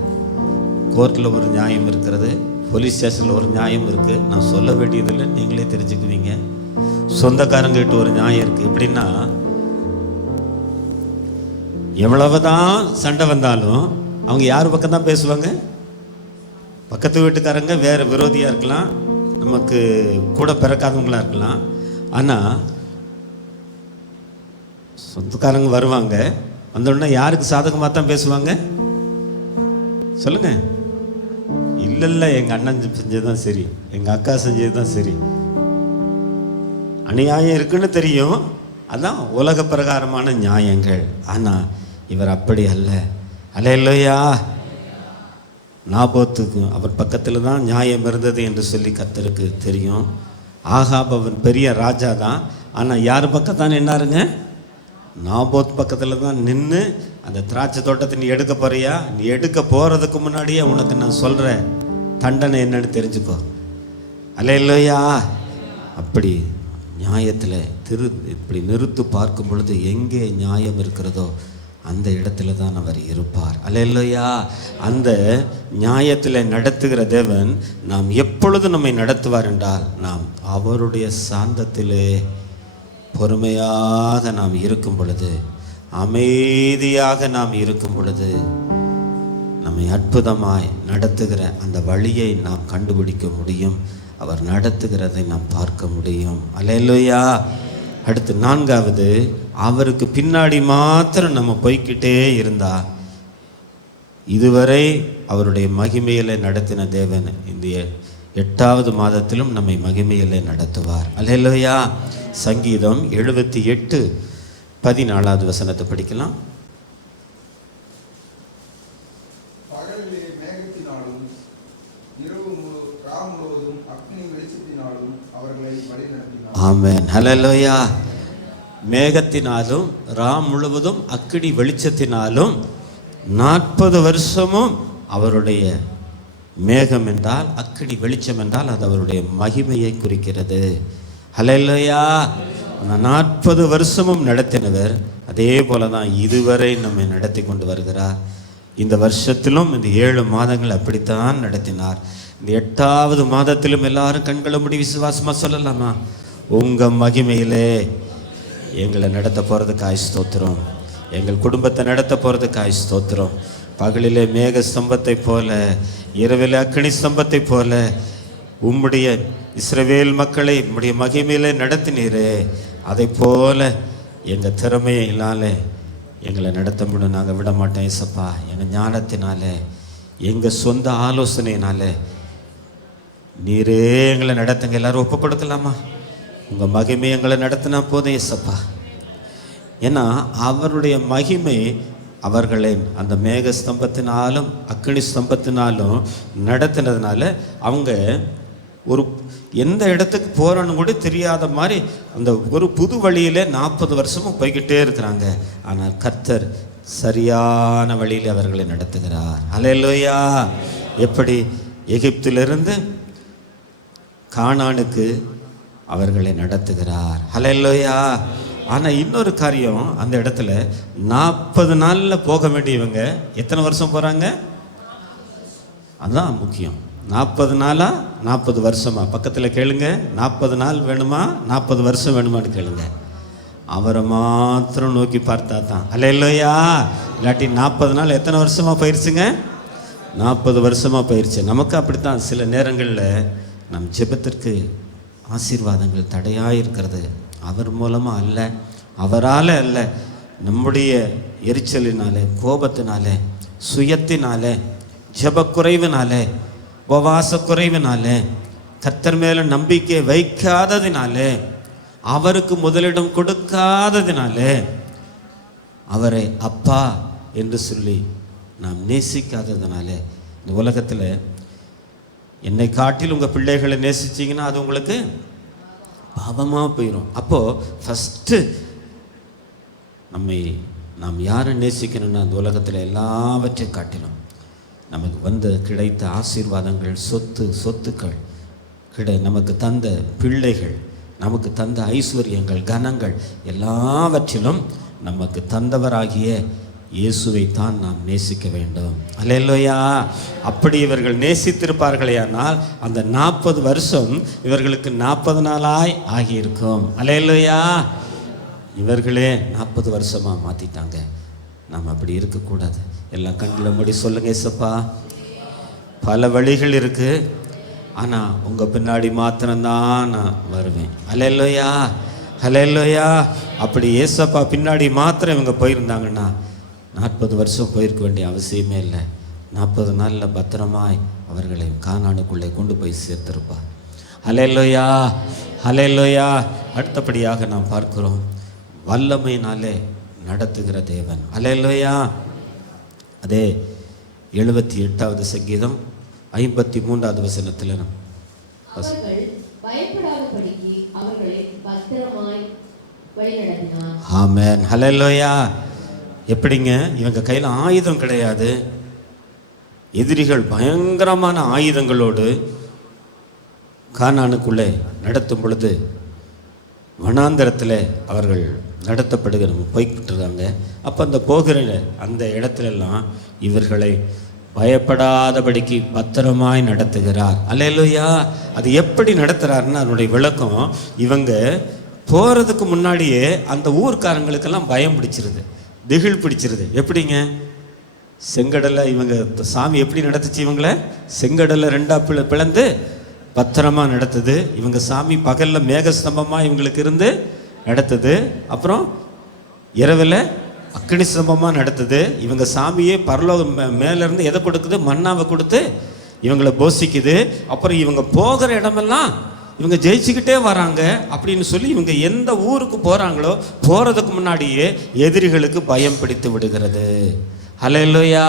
கோர்ட்டில் ஒரு நியாயம் இருக்கிறது, போலீஸ் ஸ்டேஷனில் ஒரு நியாயம் இருக்குது. நான் சொல்ல வேண்டியதில்லை, நீங்களே தெரிஞ்சுக்குவீங்க. சொந்தக்காரங்கிட்ட ஒரு நியாயம் இருக்குது. எப்படின்னா, எவ்வளவுதான் சண்டை வந்தாலும் அவங்க யார் பக்கம் தான் பேசுவாங்க? பக்கத்து வீட்டுக்காரங்க வேறு விரோதியாக இருக்கலாம், நமக்கு கூட பிறக்காதவங்களாக இருக்கலாம். ஆனால் சொந்தக்காரங்க வருவாங்க, வந்தோடனே யாருக்கு சாதகமாக தான் பேசுவாங்க? சொல்லுங்க. இல்லை, எங்கள் அண்ணன் செஞ்சது தான் சரி, எங்கள் அக்கா செஞ்சது தான் சரி. அநியாயம் இருக்குன்னு தெரியும், அதான் உலக பிரகாரமான நியாயங்கள். ஆனால் இவர் அப்படி அல்ல. அல்லேலூயா. நாபோத்துக்கு அவர் பக்கத்தில் தான் நியாயம் இருந்தது என்று சொல்லி கர்த்தருக்கு தெரியும். ஆகாப் அவன் பெரிய ராஜா தான், ஆனால் யார் பக்கம் தான் நின்னாருங்க? நாபோத் பக்கத்தில் தான் நின்று, அந்த திராட்சை தோட்டத்தை நீ எடுக்க போறியா, நீ எடுக்க போகிறதுக்கு முன்னாடியே உனக்கு நான் சொல்கிறேன் தண்டனை என்னன்னு தெரிஞ்சுக்கோ. அல்லேலூயா. அப்படி நியாயத்தில் இப்படி நிறுத்து பார்க்கும் பொழுது எங்கே நியாயம் இருக்கிறதோ அந்த இடத்துல தான் அவர் இருப்பார். அல்லேலூயா. அந்த நியாயத்தில் நடத்துகிற தேவன் நாம் எப்பொழுது நம்மை நடத்துவார் என்றால், நாம் அவருடைய சாந்தத்திலே பொறுமையாக நாம் இருக்கும் பொழுது, அமைதியாக நாம் இருக்கும் பொழுது, நம்மை அற்புதமாய் நடத்துகிற அந்த வழியை நாம் கண்டுபிடிக்க முடியும். அவர் நடத்துகிறதை நாம் பார்க்க முடியும். அல்லேலூயா. அடுத்து 4வது, அவருக்கு பின்னாடி மாத்திரம் நம்ம போய்கிட்டே இருந்தா, இதுவரை அவருடைய மகிமையிலே நடத்தின தேவன் இந்த 8வது மாதத்திலும் நம்மை மகிமையிலே நடத்துவார். அல்லேலூயா. சங்கீதம் 78:14 வசனத்தை படிக்கலாம். ஆமென். ஹல்லேலூயா. மேகத்தினாலும் ராம் முழுவதும் அக்கினி வெளிச்சத்தினாலும் 40 வருஷமும் அவருடைய மேகம் என்றால், அக்கினி வெளிச்சம் என்றால் அது அவருடைய மகிமையை குறிக்கிறது. ஹல்லேலூயா. 40 வருஷமும் நடத்தினவர் அதே போல தான் இதுவரை நம்மை நடத்தி கொண்டு வருகிறார். இந்த வருஷத்திலும் இந்த 7 மாதங்கள் அப்படித்தான் நடத்தினார். இந்த 8வது மாதத்திலும் எல்லாரும் கண்களை மூடி விசுவாசமா சொல்லலாமா? உங்க மகிமையிலே எங்களை நடத்த போறதுக்காய் ஸ்தோத்திரம், எங்கள் குடும்பத்தை நடத்த போறதுக்காய் ஸ்தோத்திரம். பகலிலே மேக ஸ்தம்பத்தை போல, இரவிலே அக்கினி ஸ்தம்பத்தை போல உம்முடைய இஸ்ரவேல் மக்களை உம்முடைய மகிமையிலே நடத்தினீரே. அதை போல எங்கள் திறமையினால எங்களை நடத்த முடியும். நாங்கள் விட மாட்டோம் ஏசப்பா. எங்கள் ஞானத்தினால, எங்கள் சொந்த ஆலோசனையினால நீரே எங்களை நடத்துங்க. எல்லாரும் ஒப்பு கொடுக்கலாமா? உங்கள் மகிமை எங்களை நடத்தினா போதும் ஏசப்பா. ஏன்னா அவருடைய மகிமை அவர்களை அந்த மேக ஸ்தம்பத்தினாலும் அக்கினி ஸ்தம்பத்தினாலும் நடத்தினதுனால அவங்க ஒரு எந்த இடத்துக்கு போகிறோன்னு கூட தெரியாத மாதிரி அந்த ஒரு புது வழியில் 40 வருஷமும் போய்கிட்டே இருக்கிறாங்க. ஆனால் கர்த்தர் சரியான வழியில் அவர்களை நடத்துகிறார். அல்லேலூயா. எப்படி எகிப்திலிருந்து கானானுக்கு அவர்களை நடத்துகிறார். அல்லேலூயா. ஆனால் இன்னொரு காரியம், அந்த இடத்துல 40 நாளில் போக வேண்டியவங்க எத்தனை வருஷம் போகிறாங்க? அதுதான் முக்கியம். 40 நாளா 40 வருஷமா? பக்கத்தில் கேளுங்க. 40 நாள் வேணுமா 40 வருஷம் வேணுமான்னு கேளுங்க. அவரை மாத்திரம் நோக்கி பார்த்தா தான். அல்லேலூயா. இல்லாட்டி 40 நாள் எத்தனை வருஷமாக போயிடுச்சுங்க? 40 வருஷமாக போயிடுச்சு. நமக்கு அப்படித்தான் சில நேரங்களில் நம் ஜெபத்திற்கு ஆசீர்வாதங்கள் தடையாக இருக்கிறது. அவர் மூலமாக அல்ல, அவரால் அல்ல, நம்முடைய எரிச்சலினாலே, கோபத்தினாலே, சுயத்தினாலே, ஜெபக்குறைவினாலே, உபவாச குறைவினாலே, கர்த்தர் மேலே நம்பிக்கை வைக்காததினாலே, அவருக்கு முதலிடம் கொடுக்காததினாலே, அவரை அப்பா என்று சொல்லி நாம் நேசிக்காததினாலே, இந்த உலகத்தில் என்னை காட்டில் உங்கள் பிள்ளைகளை நேசிச்சிங்கன்னா அது உங்களுக்கு பாவமாக போயிடும். அப்போது ஃபஸ்ட்டு நாம் யாரை நேசிக்கணும்னா அந்த உலகத்தில் எல்லாவற்றையும் காட்டிலும் நமக்கு கிடைத்த ஆசீர்வாதங்கள், சொத்துக்கள், நமக்கு தந்த பிள்ளைகள், நமக்கு தந்த ஐஸ்வர்யங்கள், கனங்கள், எல்லாவற்றிலும் நமக்கு தந்தவராகிய இயேசுவை தான் நாம் நேசிக்க வேண்டும். அல்லேலூயா. அப்படி இவர்கள் நேசித்திருப்பார்களேயானால் அந்த 40 வருஷம் இவர்களுக்கு 40 நாளாய் ஆகியிருக்கும். அல்லேலூயா. இவர்களே 40 வருஷமாக மாற்றிட்டாங்க. நாம் அப்படி இருக்கக்கூடாது. எல்லாம் கண்ணில் மூடி சொல்லுங்க, ஏசப்பா, பல வழிகள் இருக்குது, ஆனால் உங்கள் பின்னாடி மாத்திரம்தான் நான் வருவேன். அல்லேலூயா. அல்லேலூயா. அப்படி ஏசப்பா பின்னாடி மாத்திரம் இவங்க போயிருந்தாங்கன்னா 40 வருஷம் போயிருக்க வேண்டிய அவசியமே இல்லை. 40 நாளில் பத்திரமாய் அவர்களை கானானுக்குள்ளே கொண்டு போய் சேர்த்திருப்பார். அல்லேலூயா. அல்லேலூயா. அடுத்தபடியாக நாம் பார்க்கிறோம், வல்லமையினாலே நடத்துகிற தேவன். அல்லேலூயா. அதே 78வது சங்கீதம் 53வது வசனத்தில் ஆமென். அல்லேலூயா. எப்படிங்க? இவங்க கையில் ஆயுதம் கிடையாது. எதிரிகள் பயங்கரமான ஆயுதங்களோடு கானானுக்குள்ளே நடத்தும் பொழுது வனாந்தரத்தில் அவர்கள் நடத்தப்படுகிற போய்கிட்டுருக்காங்க. அப்போ அந்த போகிற அந்த இடத்துலலாம் இவர்களை பயப்படாதபடிக்கு பத்திரமாய் நடத்துகிறார். அல்லேலூயா. அது எப்படி நடத்துகிறாருன்னு அதனுடைய விளக்கம், இவங்க போகிறதுக்கு முன்னாடியே அந்த ஊர்க்காரங்களுக்கெல்லாம் பயம் பிடிச்சிருது, திகில் பிடிச்சிருது. எப்படிங்க? செங்கடலை இவங்க சாமி எப்படி நடத்துச்சு? இவங்களை செங்கடலை 2 பிளந்து பத்திரமா நடத்துது. இவங்க சாமி பகலில் மேகஸ்தம்பமாக இவங்களுக்கு இருந்து நடத்துது. அப்புறம் இரவில் அக்கினி ஸ்தம்பமாக நடத்துது. இவங்க சாமியே பரலோகம் மேலேருந்து எதை கொடுக்குது? மன்னாவை கொடுத்து இவங்களை போஷிக்குது. அப்புறம் இவங்க போகிற இடமெல்லாம் இவங்க ஜெயிச்சுக்கிட்டே வராங்க அப்படின்னு சொல்லி இவங்க எந்த ஊருக்கு போகிறாங்களோ போகிறதுக்கு முன்னாடியே எதிரிகளுக்கு பயம் பிடித்து விடுகிறது. அல்லேலூயா.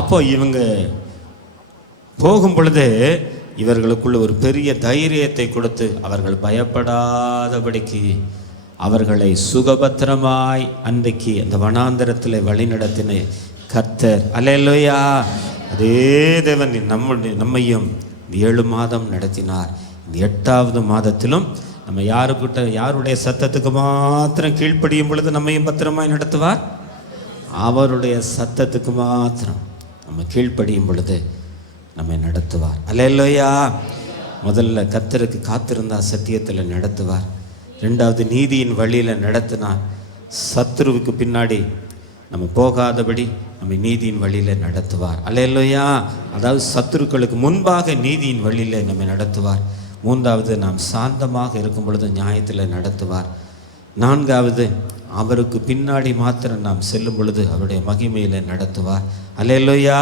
அப்போ இவங்க போகும் பொழுது இவர்களுக்குள்ள ஒரு பெரிய தைரியத்தை கொடுத்து அவர்கள் பயப்படாதபடிக்கு அவர்களை சுகபத்திரமாய் அன்றைக்கு அந்த வனாந்தரத்தில் வழிநடத்தின கர்த்தர். அல்லேலூயா. அதே தேவன் நம்மையும் 7 மாதம் நடத்தினார். இந்த 8வது மாதத்திலும் நம்ம யாருடைய சத்தத்துக்கு மாத்திரம் கீழ்ப்படியும் பொழுது நம்மையும் பத்திரமாய் நடத்துவார். அவருடைய சத்தத்துக்கு மாத்திரம் நம்ம கீழ்ப்படியும் பொழுது நம்மை நடத்துவார். அல்லேலூயா. முதல்ல கர்த்தருக்கு காத்திருந்தா சத்தியத்தில் நடத்துவார். 2வது நீதியின் வழியில் நடத்தினார். சத்துருவுக்கு பின்னாடி நம்ம போகாதபடி நம்ம நீதியின் வழியில் நடத்துவார். அல்லேலூயா. அதாவது சத்துருக்களுக்கு முன்பாக நீதியின் வழியில் நம்மை நடத்துவார். 3வது நாம் சாந்தமாக இருக்கும் பொழுது நியாயத்தில் நடத்துவார். நான்காவது, அவருக்கு பின்னாடி மாத்திரம் நாம் செல்லும் பொழுது அவருடைய மகிமையில நடத்துவார். அல்லேலூயா.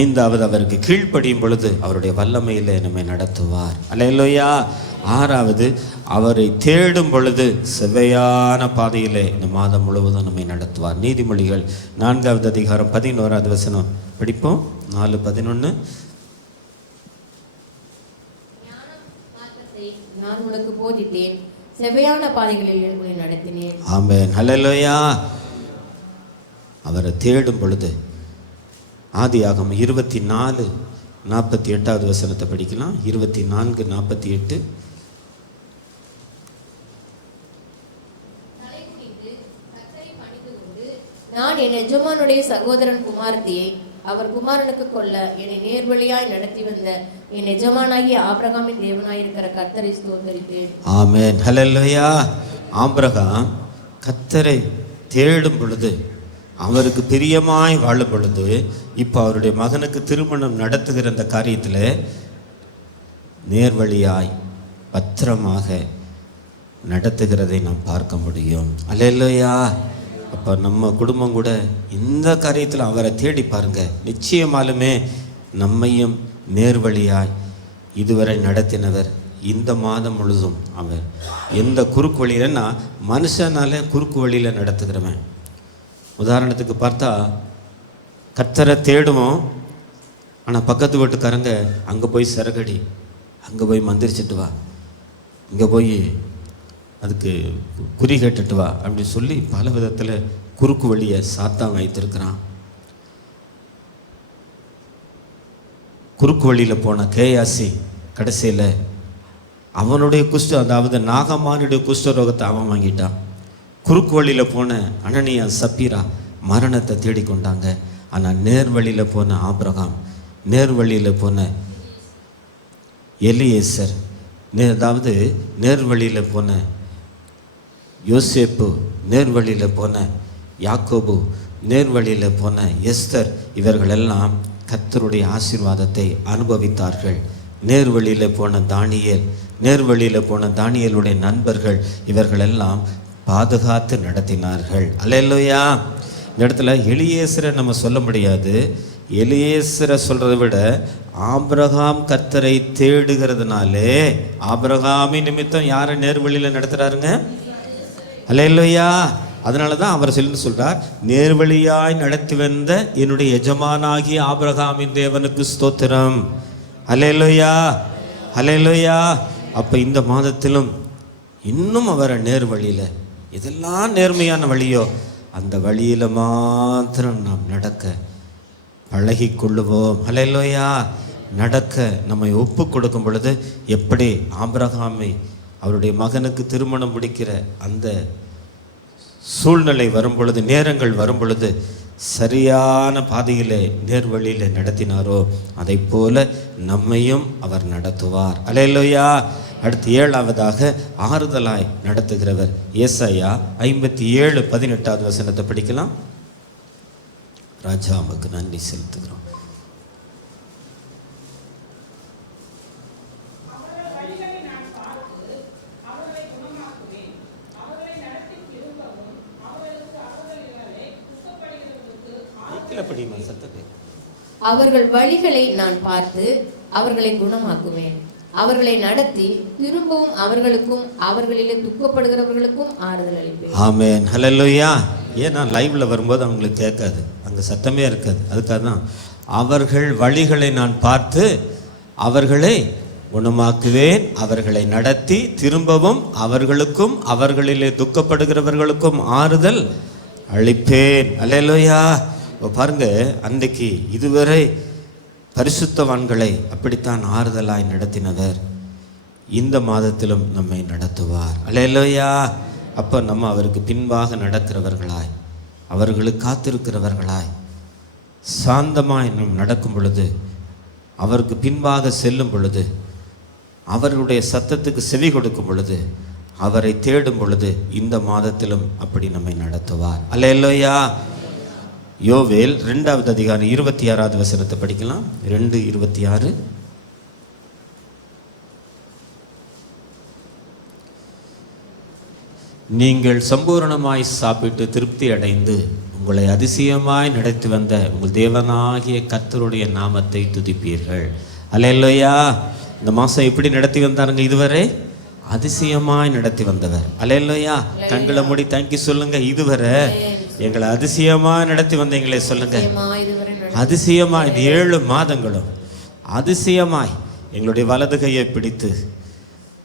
ஐந்தாவது, அவருக்கு கீழ்ப்படியும் பொழுது அவருடைய வல்லமையிலே நம்மை நடத்துவார். அல்லேலூயா. ஆறாவது, அவரை தேடும் பொழுது செவ்வையான பாதையிலே இந்த மாதம் முழுவதும் நம்மை நடத்துவார். நீதிமொழிகள் 4வது அதிகாரம் 11வது வசனம் படிப்போம். 4:11. நான் உனக்கு போதித்தேன், செவ்வையான பாதைகளில் உன்னை நடத்தினேன். ஆமென். அல்லேலூயா. அவரை தேடும் பொழுது ஆதியாகமம் 24:48வது வசனத்தை படிக்கலாம். 24:48. நான் என் எஜமானுடைய சகோதரன் குமாரத்தியை அவர் குமாரனுக்கு கொல்ல என்னை நேர்வழியாய் நடத்தி வந்த என் எஜமானாகிய ஆபிரகாமின் தேவனாயிருக்கிற கர்த்தரை ஸ்தோத்தரித்தேன். ஆமென். ஹல்லேலூயா. ஆபிரகாம் கர்த்தரை தேடும் பொழுது, அவருக்கு பிரியமாய் வாழும் பொழுது, இப்போ அவருடைய மகனுக்கு திருமணம் நடத்துகிற அந்த காரியத்தில் நேர்வழியாய் பத்திரமாக நடத்துகிறதை நாம் பார்க்க முடியும். அல்லேலூயா. அப்போ நம்ம குடும்பம் கூட இந்த காரியத்தில் அவரை தேடி பாருங்க. நிச்சயமாலுமே நம்மையும் நேர்வழியாய் இதுவரை நடத்தினவர் இந்த மாதம் முழுதும் அவர் எந்த குறுக்கு வழியிலன்னா, மனுஷனால குறுக்கு வழியில் நடத்துகிறவன். உதாரணத்துக்கு பார்த்தா, கர்த்தரை தேடுவோம், ஆனால் பக்கத்து வீட்டுக்காரங்க அங்கே போய் சரகடி, அங்கே போய் மந்திரிச்சிட்டு வா, இங்கே போய் அதுக்கு குறி கேட்டுட்டு வா அப்படி சொல்லி பல விதத்தில் குறுக்கு வழியை சாத்தான் வைத்திருக்கிறான். குறுக்கு வழியில் போன கேயாசி கடைசியில் அவனுடைய அதாவது நாகமானுடைய குஷ்டரோகத்தை அவன் வாங்கிட்டான். குறுக்கு வழியில் போன அனனியா சப்பீரா மரணத்தை தேடிக்கொண்டாங்க. ஆனால் நேர்வழியில் போன ஆபிரகாம், நேர்வழியில் போன எலியேசர், அதாவது நேர்வழியில் போன யோசேப்பு, நேர்வழியில் போன யாக்கோபு, நேர்வழியில் போன எஸ்தர், இவர்களெல்லாம் கர்த்தருடைய ஆசீர்வாதத்தை அனுபவித்தார்கள். நேர்வழியில் போன தானியேல், நேர்வழியில் போன தானியேலுடைய நண்பர்கள், இவர்களெல்லாம் பாதுகாத்து நடத்தினார்கள். அல்லேலூயா. இந்த இடத்துல எலியேசரை நம்ம சொல்ல முடியாது. எலியேசரை சொல்கிறத விட ஆபிரகாம் கர்த்தரை தேடுகிறதுனாலே ஆபிரகாமின் நிமித்தம் யாரை நேர்வழியில் நடத்துகிறாருங்க? அல்லேலூயா. அதனால தான் அவர் சொல்றார், நேர்வழியாய் நடத்தி வந்த என்னுடைய எஜமானாகிய ஆபிரகாமின் தேவனுக்கு ஸ்தோத்திரம். அல்லேலூயா. அல்லேலூயா. அப்போ இந்த மாதத்திலும் இன்னும் அவரை நேர்வழியில், எதெல்லாம் நேர்மையான வழியோ அந்த வழியில் மாத்திரம் நாம் நடக்க பழகி கொள்ளுவோம். அல்லேலூயா. நடக்க நம்மை ஒப்பு கொடுக்கும் பொழுது, எப்படி ஆபிரகாமை அவருடைய மகனுக்கு திருமணம் முடிக்கிற அந்த சூழ்நிலை வரும் பொழுது, நேரங்கள் வரும் பொழுது சரியான பாதையிலே நேர்வழியிலே நடத்தினாரோ, அதை போல நம்மையும் அவர் நடத்துவார். அல்லேலூயா. அடுத்து 7வதாக ஆறுதலாய் நடத்துகிறவர். ஏசாயா 57:18வது வசனத்தை படிக்கலாம். ராஜா நமக்கு நன்றி செலுத்துகிறோம். அவர்கள் வழிகளை நான் பார்த்து அவர்களை குணமாக்குவேன், அவர்களை நடத்தி திரும்பவும் அவர்களுக்கும் அவர்களிலே துக்கப்படுகிறவர்களுக்கும் ஆறுதல் அளிப்பேன். ஆமென். ஹல்லேலூயா. ஏன்னா லைவ்ல வரும்போது அவங்களுக்கு கேட்காது, அங்கே சத்தமே இருக்காது. அதுக்காக தான் அவர்கள் வழிகளை நான் பார்த்து அவர்களை குணமாக்குவேன், அவர்களை நடத்தி திரும்பவும் அவர்களுக்கும் அவர்களிலே துக்கப்படுகிறவர்களுக்கும் ஆறுதல் அளிப்பேன். அல்லேலூயா. பாருங்க, அன்றைக்கு இதுவரை பரிசுத்தவான்களை அப்படித்தான் ஆறுதலாய் நடத்தினவர் இந்த மாதத்திலும் நம்மை நடத்துவார். அல்லேலூயா. அப்போ நம்ம அவருக்கு பின்பாக நடக்கிறவர்களாய், அவர்களுக்கு காத்திருக்கிறவர்களாய், சாந்தமாய் நம் நடக்கும் பொழுது, அவருக்கு பின்பாக செல்லும் பொழுது, அவருடைய சத்தத்துக்கு செவி கொடுக்கும் பொழுது, அவரை தேடும் பொழுது இந்த மாதத்திலும் அப்படி நம்மை நடத்துவார். அல்லேலூயா. யோவேல் 2வது அதிகாரம் 26வது வசனத்தை படிக்கலாம். 2:26. நீங்கள் சம்பூரணமாய் சாப்பிட்டு திருப்தி அடைந்து உங்களை அதிசயமாய் நடத்தி வந்த உங்கள் தேவனாகிய கர்த்தருடைய நாமத்தை துதிப்பீர்கள். அல்லேலூயா. இந்த மாதம் எப்படி நடத்தி வந்தாருங்க? இதுவரை அதிசயமாய் நடத்தி வந்தவர். அல்லேலூயா. கண்களை மூடி தேங்க்யூ சொல்லுங்க. இதுவரை எங்களை அதிசயமாய் நடத்தி வந்தீங்களே சொல்லுங்க. அதிசயமாய் இந்த 7 மாதங்களும் அதிசயமாய் எங்களுடைய வலது கையை பிடித்து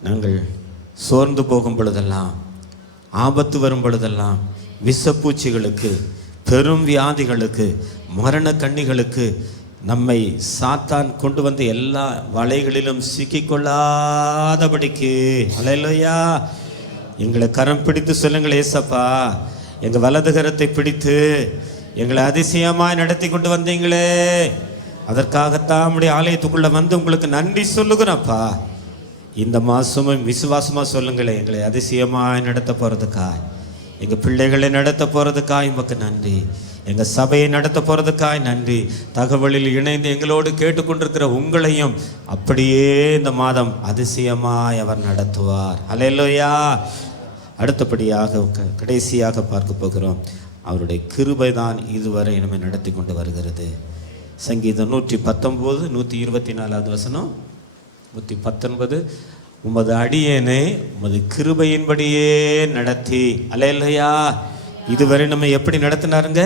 நாங்கள் சோர்ந்து போகும் பொழுதெல்லாம், ஆபத்து வரும் பொழுதெல்லாம், விஷப்பூச்சிகளுக்கு, பெரும் வியாதிகளுக்கு, மரண கண்ணிகளுக்கு நம்மை சாத்தான் கொண்டு வந்து எல்லா வலைகளிலும் சிக்கிக்கொள்ளாதபடிக்கு அல்லேலூயா எங்களை கரம் பிடித்து சொல்லுங்கள், ஏசப்பா எங்கள் வலது கரத்தை பிடித்து எங்களை அதிசயமாய் நடத்தி கொண்டு வந்தீங்களே, அதற்காகத்தான் நம்முடைய ஆலயத்துக்குள்ளே வந்து உங்களுக்கு நன்றி சொல்லுகிறோம்ப்பா. இந்த மாதமும் விசுவாசமாக சொல்லுங்களேன், எங்களை அதிசயமாய் நடத்த போகிறதுக்காய், எங்கள் பிள்ளைகளை நடத்த போகிறதுக்காய் உமக்கு நன்றி, எங்கள் சபையை நடத்த போகிறதுக்காய் நன்றி. தகவலில் இணைந்து எங்களோடு கேட்டுக்கொண்டிருக்கிற உங்களையும் அப்படியே இந்த மாதம் அதிசயமாய் அவர் நடத்துவார். அல்லேலூயா. அடுத்தபடியாக கடைசியாக பார்க்க போகிறோம். அவருடைய கிருபை தான் இதுவரை நம்மை நடத்தி கொண்டு வருகிறது. சங்கீதம் 119 124 வசனம் 119 உமது அடியேனை உமது கிருபையின்படியே நடத்தி. அல்லேலூயா. இதுவரை நம்ம எப்படி நடத்தினாருங்க?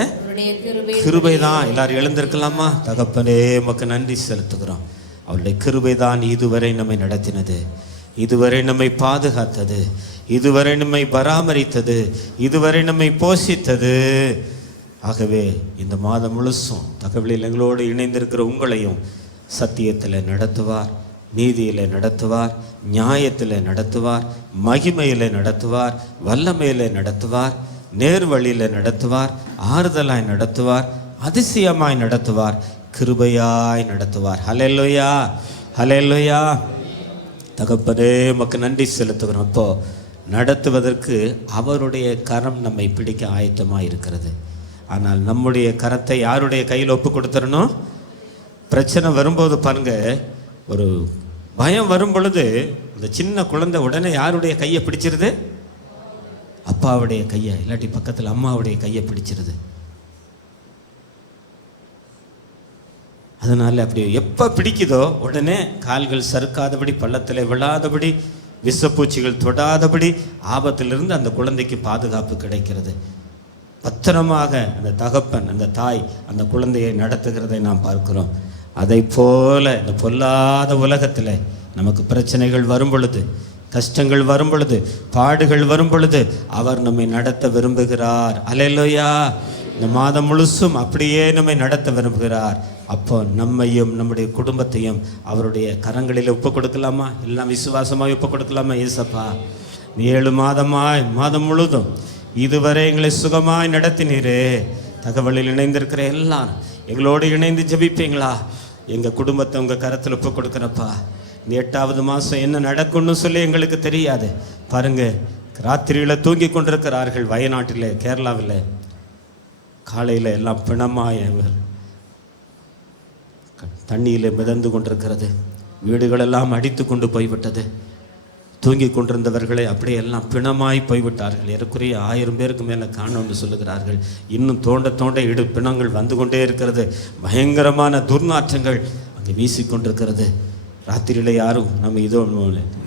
கிருபை தான். எல்லாரும் எழுந்திருக்கலாமா? தகப்பனே உமக்கு நன்றி செலுத்துகிறோம். அவருடைய கிருபை தான் இதுவரை நம்மை நடத்தினது, இதுவரை நம்மை பாதுகாத்தது, இதுவரை நம்மை பராமரித்தது, இதுவரை நம்மை போஷித்தது. ஆகவே இந்த மாதம் முழுசும் தகவலில் எங்களோடு இணைந்திருக்கிற உங்களையும் சத்தியத்தில் நடத்துவார், நீதியில் நடத்துவார், நியாயத்தில் நடத்துவார், மகிமையில் நடத்துவார், வல்லமையில் நடத்துவார், நேர்வழியில் நடத்துவார், ஆறுதலாய் நடத்துவார், அதிசயமாய் நடத்துவார், கிருபையாய் நடத்துவார். ஹல்லேலூயா. ஹல்லேலூயா. தகப்பனே உமக்கு நன்றி செலுத்துகிறோம். அப்போ நடத்துவதற்கு அவருடைய கரம் நம்மை பிடிக்க ஆயத்தமாக இருக்கிறது. ஆனால் நம்முடைய கரத்தை யாருடைய கையில் ஒப்பு கொடுத்துடணும்? பிரச்சனை வரும்போது பாருங்க, ஒரு பயம் வரும் பொழுது அந்த சின்ன குழந்தை உடனே யாருடைய கையை பிடிச்சிருது? அப்பாவுடைய கையை, இல்லாட்டி பக்கத்தில் அம்மாவுடைய கையை பிடிச்சிருது. அதனால் அப்படி எப்போ பிடிக்குதோ உடனே கால்கள் சறுக்காதபடி, பள்ளத்தில் விழாதபடி, விஷப்பூச்சிகள் தொடாதபடி, ஆபத்திலிருந்து அந்த குழந்தைக்கு பாதுகாப்பு கிடைக்கிறது. பத்திரமாக அந்த தகப்பன், அந்த தாய் அந்த குழந்தையை நடத்துகிறதை நாம் பார்க்கிறோம். அதை போல இந்த பொல்லாத உலகத்தில் நமக்கு பிரச்சனைகள் வரும் பொழுது, கஷ்டங்கள் வரும் பொழுது, பாடுகள் வரும் பொழுது அவர் நம்மை நடத்த விரும்புகிறார். அல்லேலூயா. இந்த மாதம் முழுசும் அப்படியே நம்மை நடத்த விரும்புகிறார். அப்போ நம்மையும் நம்முடைய குடும்பத்தையும் அவருடைய கரங்களில் ஒப்பு கொடுக்கலாமா? எல்லாம் விசுவாசமாக ஒப்பு கொடுக்கலாமா? ஏசப்பா 7 மாதம் முழுதும் இதுவரை எங்களை சுகமாய் நடத்தினீரே. தகவலில் இணைந்திருக்கிற எல்லாரும் எங்களோடு இணைந்து ஜெபிப்பீங்களா? எங்கள் குடும்பத்தை உங்கள் கரத்தில் ஒப்பு கொடுக்குறப்பா. இந்த 8வது மாதம் என்ன நடக்கும்னு சொல்லி எங்களுக்கு தெரியாது. பாருங்க, ராத்திரியில் தூங்கி கொண்டிருக்கிறார்கள். வயநாட்டில், கேரளாவில் காலையில் எல்லாம் பிணமாய் தண்ணியில் மிதந்து கொண்டிருக்கிறது. வீடுகளெல்லாம் அடித்து கொண்டு போய்விட்டது. தூங்கி கொண்டிருந்தவர்களை அப்படியே எல்லாம் பிணமாய் போய்விட்டார்கள். ஏறக்குறைய 1000 பேருக்கு மேலே காணோம்னு சொல்லுகிறார்கள். இன்னும் தோண்ட பிணங்கள் வந்து கொண்டே இருக்கிறது. பயங்கரமான துர்நாற்றங்கள் அங்கே வீசிக்கொண்டிருக்கிறது. ராத்திரியில் யாரும் நம்ம இதோ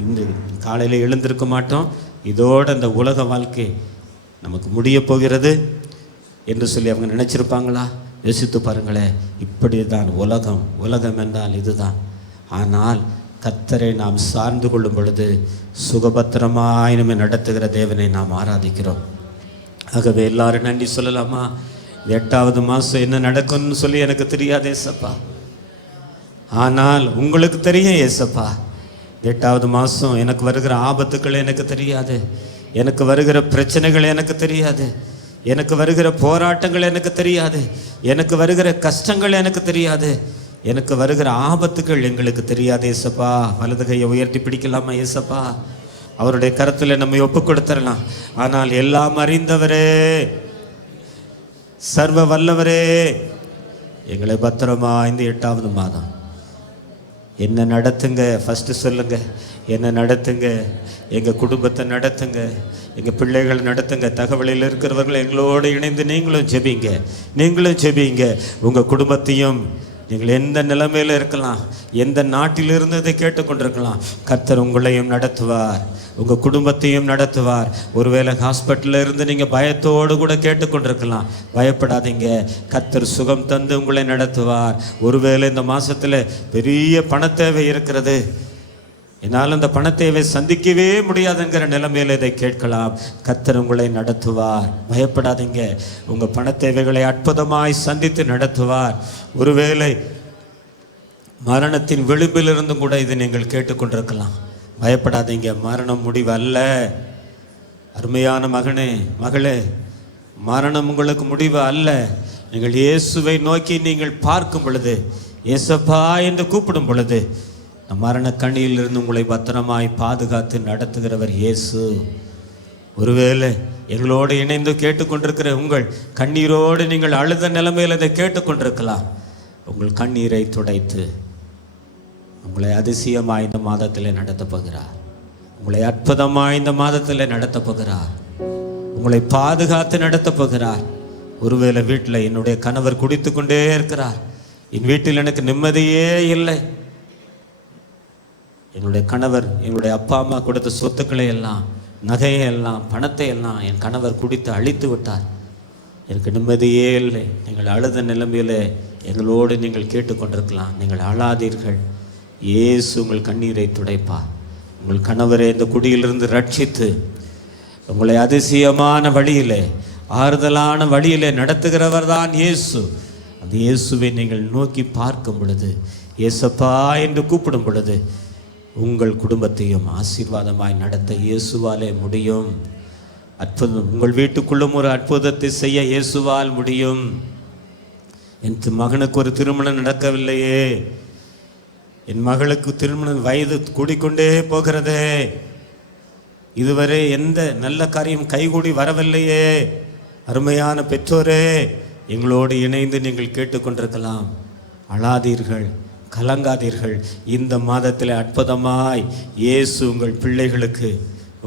இந்த காலையில் எழுந்திருக்க மாட்டோம், இதோடு அந்த உலக வாழ்க்கை நமக்கு முடிய போகிறது என்று சொல்லி அவங்க நினச்சிருப்பாங்களா? யோசித்து பாருங்களேன். இப்படி தான் உலகம் என்றால் இதுதான். ஆனால் கர்த்தரை நாம் சார்ந்து கொள்ளும் பொழுது சுகபத்திரமாய் நம்மை நடத்துகிற தேவனை நாம் ஆராதிக்கிறோம். ஆகவே எல்லாரும் நன்றி சொல்லலாமா? 8வது மாதம் என்ன நடக்கும்னு சொல்லி எனக்கு தெரியாது ஏசப்பா, ஆனால் உங்களுக்கு தெரியும் ஏசப்பா. 8வது மாதம் எனக்கு வருகிற ஆபத்துக்கள் எனக்கு தெரியாது, எனக்கு வருகிற பிரச்சனைகள் எனக்கு தெரியாது, எனக்கு வருகிற போராட்டங்கள் எனக்கு தெரியாது, எனக்கு வருகிற கஷ்டங்கள் எனக்கு தெரியாது, எனக்கு வருகிற ஆபத்துக்கள் எங்களுக்கு தெரியாது ஏசப்பா. வலது கையை உயர்த்தி பிடிக்கலாமா ஏசப்பா? அவருடைய கருத்தில் நம்மை ஒப்பு கொடுத்துடலாம். ஆனால் எல்லாம் அறிந்தவரே, சர்வ வல்லவரே, எங்களை பத்திரமா இந்த 8வது மாதம் என்ன நடத்துங்க. ஃபஸ்ட்டு சொல்லுங்க, என்ன நடத்துங்க, எங்கள் குடும்பத்தை நடத்துங்க, எங்கள் பிள்ளைகள் நடத்துங்க. தகவலில் இருக்கிறவர்கள் எங்களோடு இணைந்து நீங்களும் ஜெபிங்க, நீங்களும் ஜெபிங்க. உங்கள் குடும்பத்தையும் நீங்கள் எந்த நிலைமையில் இருக்கலாம், எந்த நாட்டிலிருந்து இதை கேட்டுக்கொண்டிருக்கலாம், கர்த்தர் உங்களையும் நடத்துவார், உங்கள் குடும்பத்தையும் நடத்துவார். ஒருவேளை ஹாஸ்பிட்டலில் இருந்து நீங்கள் பயத்தோடு கூட கேட்டுக்கொண்டிருக்கலாம், பயப்படாதீங்க, கர்த்தர் சுகம் தந்து உங்களை நடத்துவார். ஒருவேளை இந்த மாதத்தில் பெரிய பணத்தேவை இருக்கிறது, என்னால் அந்த பணத்தேவை சந்திக்கவே முடியாதுங்கிற நிலைமையில் இதை கேட்கலாம், கர்த்தர் உங்களை நடத்துவார். பயப்படாதீங்க, உங்கள் பணத்தேவைகளை அற்புதமாய் சந்தித்து நடத்துவார். ஒருவேளை மரணத்தின் விளிம்பிலிருந்தும் கூட இதை நீங்கள் கேட்டுக்கொண்டிருக்கலாம், பயப்படாதீங்க, மரணம் முடிவு அல்ல. அருமையான மகனே, மகளே, மரணம் உங்களுக்கு முடிவு அல்ல. நீங்கள் இயேசுவை நோக்கி நீங்கள் பார்க்கும் பொழுது, இயேசப்பா என்று கூப்பிடும் பொழுது, மரண கண்ணியிலிருந்து உங்களை பத்திரமாய் பாதுகாத்து நடத்துகிறவர் இயேசு. ஒருவேளை எங்களோடு இணைந்து கேட்டுக்கொண்டிருக்கிற உங்கள் கண்ணீரோடு நீங்கள் அழுத நிலைமையில் அதை கேட்டுக்கொண்டிருக்கலாம். உங்கள் கண்ணீரை துடைத்து உங்களை அதிசயமாய் இந்த மாதத்தில் நடத்தப் போகிறார். உங்களை அற்புதமாய் இந்த மாதத்தில் நடத்தப் போகிறார். உங்களை பாதுகாத்து நடத்தப் போகிறார். ஒருவேளை வீட்டில் என்னுடைய கணவர் குடித்து கொண்டே இருக்கிறார், என் வீட்டில் எனக்கு நிம்மதியே இல்லை, என்னுடைய கணவர் என்னுடைய அப்பா அம்மா கொடுத்த சொத்துக்களை எல்லாம், நகையை எல்லாம், பணத்தை எல்லாம் என் கணவர் குடித்து அழித்து விட்டார், எனக்கு நிம்மதியே இல்லை. நீங்கள் அழுத நிலைமையில் எங்களோடு நீங்கள் கேட்டுக்கொண்டிருக்கலாம். நீங்கள் அழாதீர்கள், இயேசு உங்கள் கண்ணீரை துடைப்பார். உங்கள் கணவரை இந்த குடியிலிருந்து ரட்சித்து உங்களை அதிசயமான வழியிலே, ஆறுதலான வழியிலே நடத்துகிறவர் தான் இயேசு. அந்த இயேசுவை நீங்கள் நோக்கி பார்க்கும் பொழுது, இயேசப்பா என்று கூப்பிடும் பொழுது, உங்கள் குடும்பத்தையும் ஆசீர்வாதமாய் நடத்த இயேசுவாலே முடியும். அற்புதம் உங்கள் வீட்டுக்குள்ளும் ஒரு அற்புதத்தை செய்ய இயேசுவால் முடியும். என் மகனுக்கு ஒரு திருமணம் நடக்கவில்லையே, என் மகளுக்கு திருமணம் வயது கூடிக்கொண்டே போகிறதே, இதுவரை எந்த நல்ல காரியம் கைகூடி வரவில்லையே. அருமையான பெற்றோரே, எங்களோடு இணைந்து நீங்கள் கேட்டுக்கொண்டிருக்கலாம். அழாதீர்கள், கலங்காதீர்கள். இந்த மாதத்தில் அற்புதமாய் இயேசு உங்கள் பிள்ளைகளுக்கு,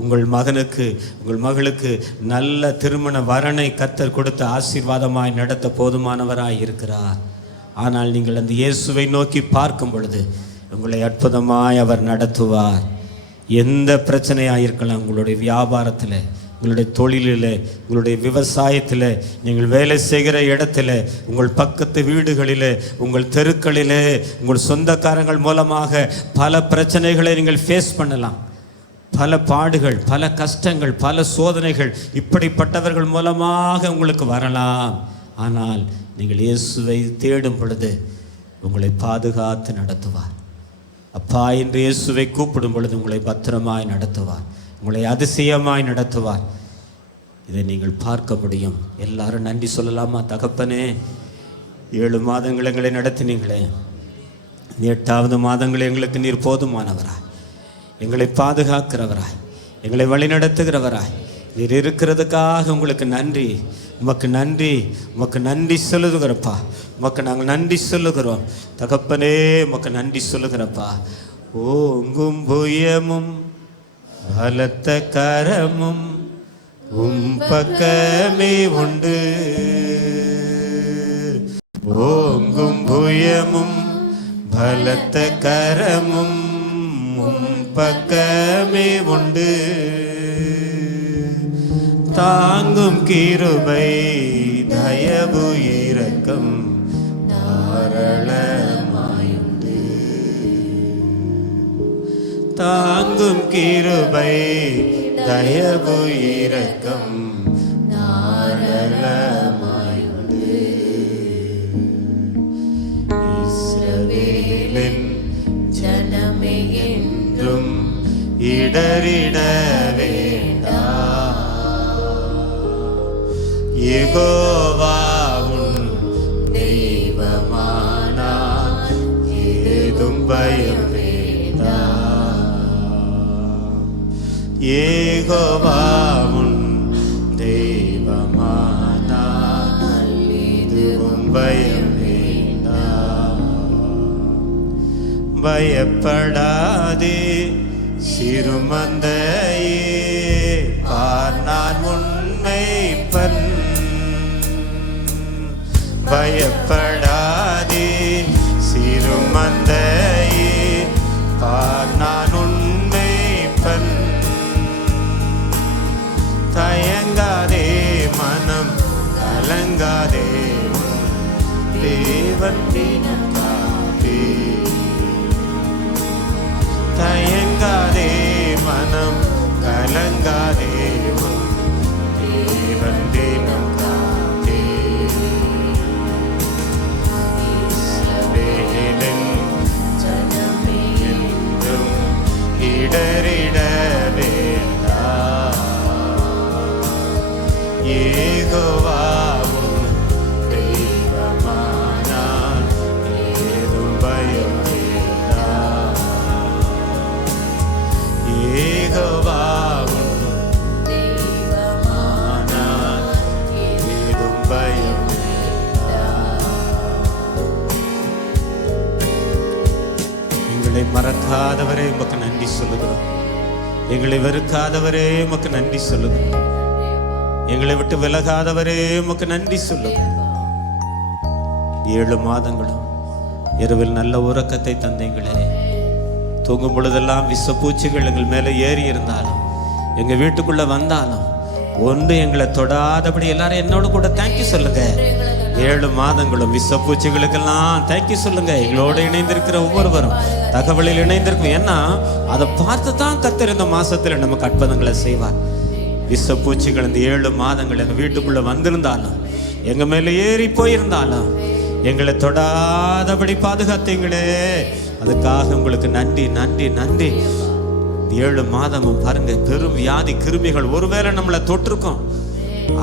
உங்கள் மகனுக்கு, உங்கள் மகளுக்கு நல்ல திருமண வரனை கர்த்தர் கொடுத்து ஆசீர்வாதமாய் நடத்த போதுமானவராய் இருக்கிறார். ஆனால் நீங்கள் அந்த இயேசுவை நோக்கி பார்க்கும் பொழுது உங்களை அற்புதமாய் அவர் நடத்துவார். எந்த பிரச்சனையாக இருக்கலாம், உங்களுடைய வியாபாரத்தில், உங்களுடைய தொழிலில், உங்களுடைய விவசாயத்தில், நீங்கள் வேலை செய்கிற இடத்துல, உங்கள் பக்கத்து வீடுகளில், உங்கள் தெருக்களில், உங்கள் சொந்தக்காரங்கள் மூலமாக பல பிரச்சனைகளை நீங்கள் ஃபேஸ் பண்ணலாம். பல பாடுகள், பல கஷ்டங்கள், பல சோதனைகள் இப்படிப்பட்டவர்கள் மூலமாக உங்களுக்கு வரலாம். ஆனால் நீங்கள் இயேசுவை தேடும் பொழுது உங்களை பாதுகாத்து நடத்துவார். அப்பா என்று இயேசுவை கூப்பிடும் பொழுது உங்களை பத்திரமாய் நடத்துவார், உங்களை அதிசயமாய் நடத்துவார். இதை நீங்கள் பார்க்க முடியும். எல்லாரும் நன்றி சொல்லலாமா? தகப்பனே, 7 மாதங்கள் எங்களை நடத்தினீங்களே, 8வது மாதங்கள் எங்களுக்கு நீர் போதுமானவராய், எங்களை பாதுகாக்கிறவராய், எங்களை வழிநடத்துகிறவராய் நீர் இருக்கிறதுக்காக உங்களுக்கு நன்றி. உமக்கு நன்றி, உமக்கு நன்றி சொல்லுகிறப்பா. உமக்கு நாங்கள் நன்றி சொல்லுகிறோம் தகப்பனே, உமக்கு நன்றி சொல்லுகிறப்பா. ஓங்கும் புயமும் பலத்த கரமும் பக்கமே உண்டு. ஓங்கும் புயமும் பலத்த கரமும் பக்கமே உண்டு. தாங்கும் கிருபை தயவு இரக்கம் தாராளமாயுண்டு. தாங்கும் கிருபை தயவு இரக்கம் தாராளமாயுண்டு. இஸ்ரவேலின் ஜனமே என்றும் இடறிட வேண்டாம். யெகோவா உன் தெய்வமானார், ஏதும் பயம் வேண்டாம். யெகோவா உன் தெய்வமானார், ஏதும் பயம் வேண்டாம். பயப்படாதே சிறுமந்தையே, பார் நான் உன்னை பன். பயப்படாதே சிறுமந்தையே, பார் நான் உன்னை பன். தயங்காதே மனம் கலங்காதே, தேவன் தினக்காதே. தயங்காதே மனம் கலங்காதே, தேவன் தினக்காதே. இஸ்ரவேலின் ஜனமே என்றும் இடறிட வேண்டாம். யெகோவாவும் தெய்வமானார், ஏதும் பயம் வேண்டாம். யெகோவாவும் தெய்வமானார், ஏதும் பயம் வேண்டாம். எங்களை மறக்காதவரே உமக்கு நன்றி சொல்லுகிறோம். எங்களை வெறுக்காதவரே உமக்கு நன்றி சொல்லுகிறோம். எங்களை விட்டு விலகாதவரே உமக்கு நன்றி சொல்லுகிறோம். 7 மாதங்களும் இரவில் நல்ல உறக்கத்தை தந்தீங்களே. தூங்கும் பொழுதெல்லாம் விஷப்பூச்சிகள் எங்கள் மேலே ஏறி இருந்தாலும், எங்க வீட்டுக்குள்ள வந்தாலும் ஒன்று எங்களை தொடாதபடி எல்லாரும் என்னோடு கூட தேங்க்யூ சொல்லுங்க. 7 மாதங்களும் விஷப்பூச்சிகளுக்கெல்லாம் தேங்க்யூ சொல்லுங்க. எங்களோட இணைந்திருக்கிற ஒவ்வொருவரும் தகவலில் இணைந்திருக்கும். ஏன்னா அதை பார்த்து தான் கர்த்தர் இந்த மாசத்துல நமக்கு அற்புதங்களை செய்வார். விஷப்பூச்சிகள் இந்த 7 மாதங்கள் எங்க வீட்டுக்குள்ள வந்திருந்தாலும், எங்க மேல ஏறி போயிருந்தாலும், எங்களை தொடாதபடி பாதுகாத்தீங்களே. அதுக்காக உங்களுக்கு நன்றி நன்றி நன்றி. 7 மாதமும் பாருங்க, பெரும் வியாதி கிருமிகள் ஒருவேளை நம்மளை தொட்டிருக்கோம்.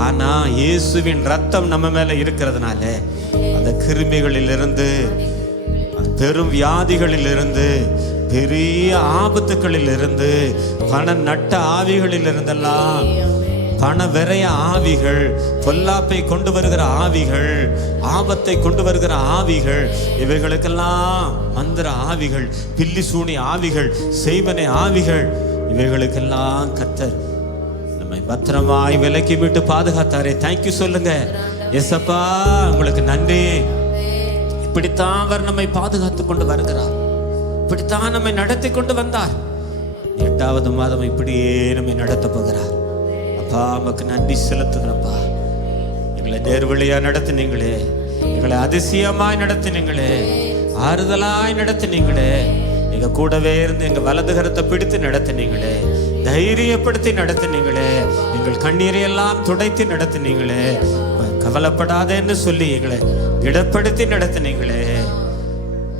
ஆனா இயேசுவின் ரத்தம் நம்ம மேல இருக்கிறதுனால அந்த கிருமிகளிலிருந்து, பெரும் வியாதிகளில் இருந்து, பெரிய ஆபத்துக்களில் இருந்து, பண நட்ட ஆவிகளில் இருந்தெல்லாம், பண விரைய ஆவிகள், பொல்லாப்பை கொண்டு வருகிற ஆவிகள், ஆபத்தை கொண்டு வருகிற ஆவிகள், இவைகளுக்கெல்லாம் மந்திர ஆவிகள், பில்லி சூனி ஆவிகள், செய்வனை ஆவிகள், இவைகளுக்கெல்லாம் கர்த்தர் நம்மை பத்திரமாய் விலக்கி விட்டு பாதுகாத்தாரே. தேங்க்யூ சொல்லுங்க. எசப்பா உங்களுக்கு நன்றி. இப்படித்தான் அவர் நம்மை பாதுகாத்து கொண்டு வருகிறார். இப்படித்தான் நம்மை நடத்தி கொண்டு வந்தார். 8வது மாதம் இப்படியே நம்மை நடத்த போகிறார். அப்பா நமக்கு நன்றி செலுத்துகிறப்பா. எங்களை நேர்வழியா நடத்தினீங்களே, எங்களை அதிசயமாய் நடத்தினீங்களே, ஆறுதலாய் நடத்தினீங்களே, எங்க கூடவே இருந்து எங்க வலது கரத்தை பிடித்து நடத்தினீங்களே, தைரியப்படுத்தி நடத்தினீங்களே, எங்கள் கண்ணீரை எல்லாம் துடைத்து நடத்தினீங்களே, கவலைப்படாதேன்னு சொல்லி எங்களை இடப்படுத்தி நடத்தினீங்களே.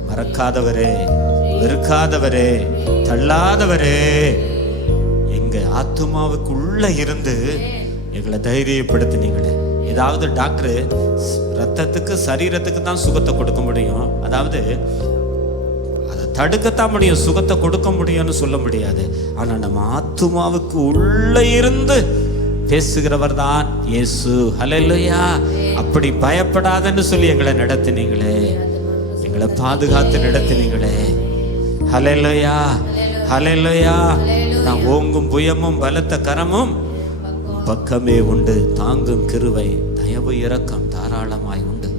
மறக்காதவரே, வெறுக்காதவரே, தள்ளாதவரே, எங்க ஆத்துமாவுக்குள்ள இருந்து எங்களை தைரியப்படுத்தினீங்களே. ஏதாவது டாக்டர் ரத்தத்துக்கு சரீரத்துக்கு தான் சுகத்தை கொடுக்க முடியும், அதாவது அதை தடுக்கத்தான் முடியும், சுகத்தை கொடுக்க முடியும்னு சொல்ல முடியாது. ஆனா நம்ம ஆத்துமாவுக்கு உள்ள இருந்து பேசுகிறவர் தான் இயேசு. ஹல்லேலூயா. அப்படி பயப்படாதன்னு சொல்லி எங்களை நடத்தினீங்களே, எங்களை பாதுகாத்து நடத்தினீங்களே. ஹல்லேலூயா, ஹல்லேலூயா. நான் ஓங்கும் புயமும் பலத்த கரமும் பக்கமே உண்டு, தாங்கும் கிருபை தயவு இரக்கம் தாராளமாய் உண்டு.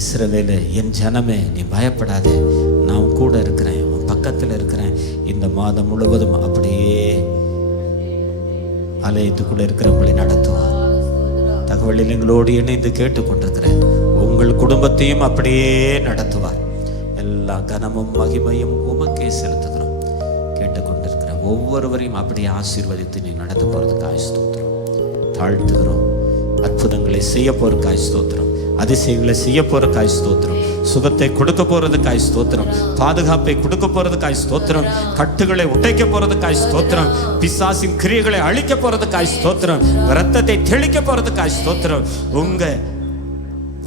இஸ்ரவேலே, என் ஜனமே, நீ பயப்படாதே, நான் கூட இருக்கிறேன், உன் பக்கத்தில் இருக்கிறேன். இந்த மாதம் முழுவதும் அப்படியே ஆலயத்துக்குள்ள இருக்கிறவங்களை நடத்துவார். தகவலில் எங்களோடு இணைந்து கேட்டுக்கொண்டிருக்கிறேன் உங்கள் குடும்பத்தையும் அப்படியே நடத்துவார். எல்லா கனமும் மகிமையும் உமக்கே செலுத்துகிறோம். கேட்டுக்கொண்டிருக்கிற ஒவ்வொருவரையும் அப்படியே ஆசீர்வதித்து நீ நடத்த போறதுக்காக ஸ்தோத்திரம். தாழ்த்துகிறோம். அற்புதங்களை செய்ய போறதுக்காக ஸ்தோத்திரம். அதிசயங்களை செய்ய போறதுக்காக ஸ்தோத்திரம். சுகத்தை கொடுக்க போறதுக்காக ஸ்தோத்திரம். பாதுகாப்பை கொடுக்க போறதுக்காக ஸ்தோத்திரம். கட்டுகளை உடைக்க போறதுக்காக ஸ்தோத்திரம். பிசாசின் கிரியைகளை அழிக்க போறதுக்காக ஸ்தோத்திரம். இரத்தத்தை தெளிக்க போறதுக்காக ஸ்தோத்திரம். உங்க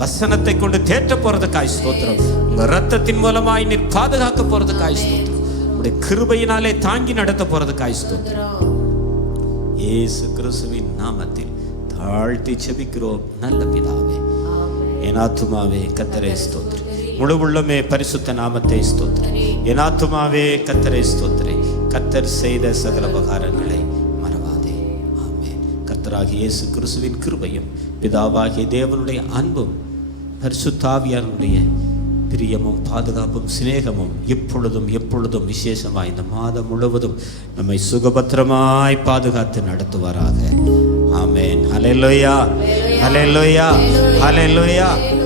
வசனத்தை கொண்டு தேற்ற போறதுக்காக ஸ்தோத்திரம். உங்க இரத்தத்தின் மூலமாய் நீர் பாதுகாக்க போறதுக்காக ஸ்தோத்திரம். உங்களுடைய கிருபையினாலே தாங்கி நடத்த போறதுக்காக ஸ்தோத்திரம். இயேசு கிறிஸ்துவின் நாமத்தில் தாழ்த்தி செபிக்கிறோம் நல்ல பிதாவே. என் ஆத்துமாவே கர்த்தரை ஸ்தோத்திரி, முழு உள்ளமே பரிசுத்த நாமத்தை ஸ்தோத்திரி. என் ஆத்துமாவே கர்த்தரை ஸ்தோத்திரி. கர்த்தர் செய்த சகல உபகாரங்களை மறவாதே. ஆமென். கர்த்தராகிய இயேசு கிறிஸ்துவின் கிருபையும் பிதாவாகிய தேவனுடைய அன்பும் பரிசுத்தாவியானுடைய பிரியமும் பாதுகாப்பும் சிநேகமும் எப்பொழுதும் எப்பொழுதும் விசேஷமாய் இந்த மாதம் முழுவதும் நம்மை சுகபத்திரமாய் பாதுகாத்து நடத்துவாராக. ஆமென். ஹல்லேலூயா, ஹல்லேலூயா, ஹல்லேலூயா.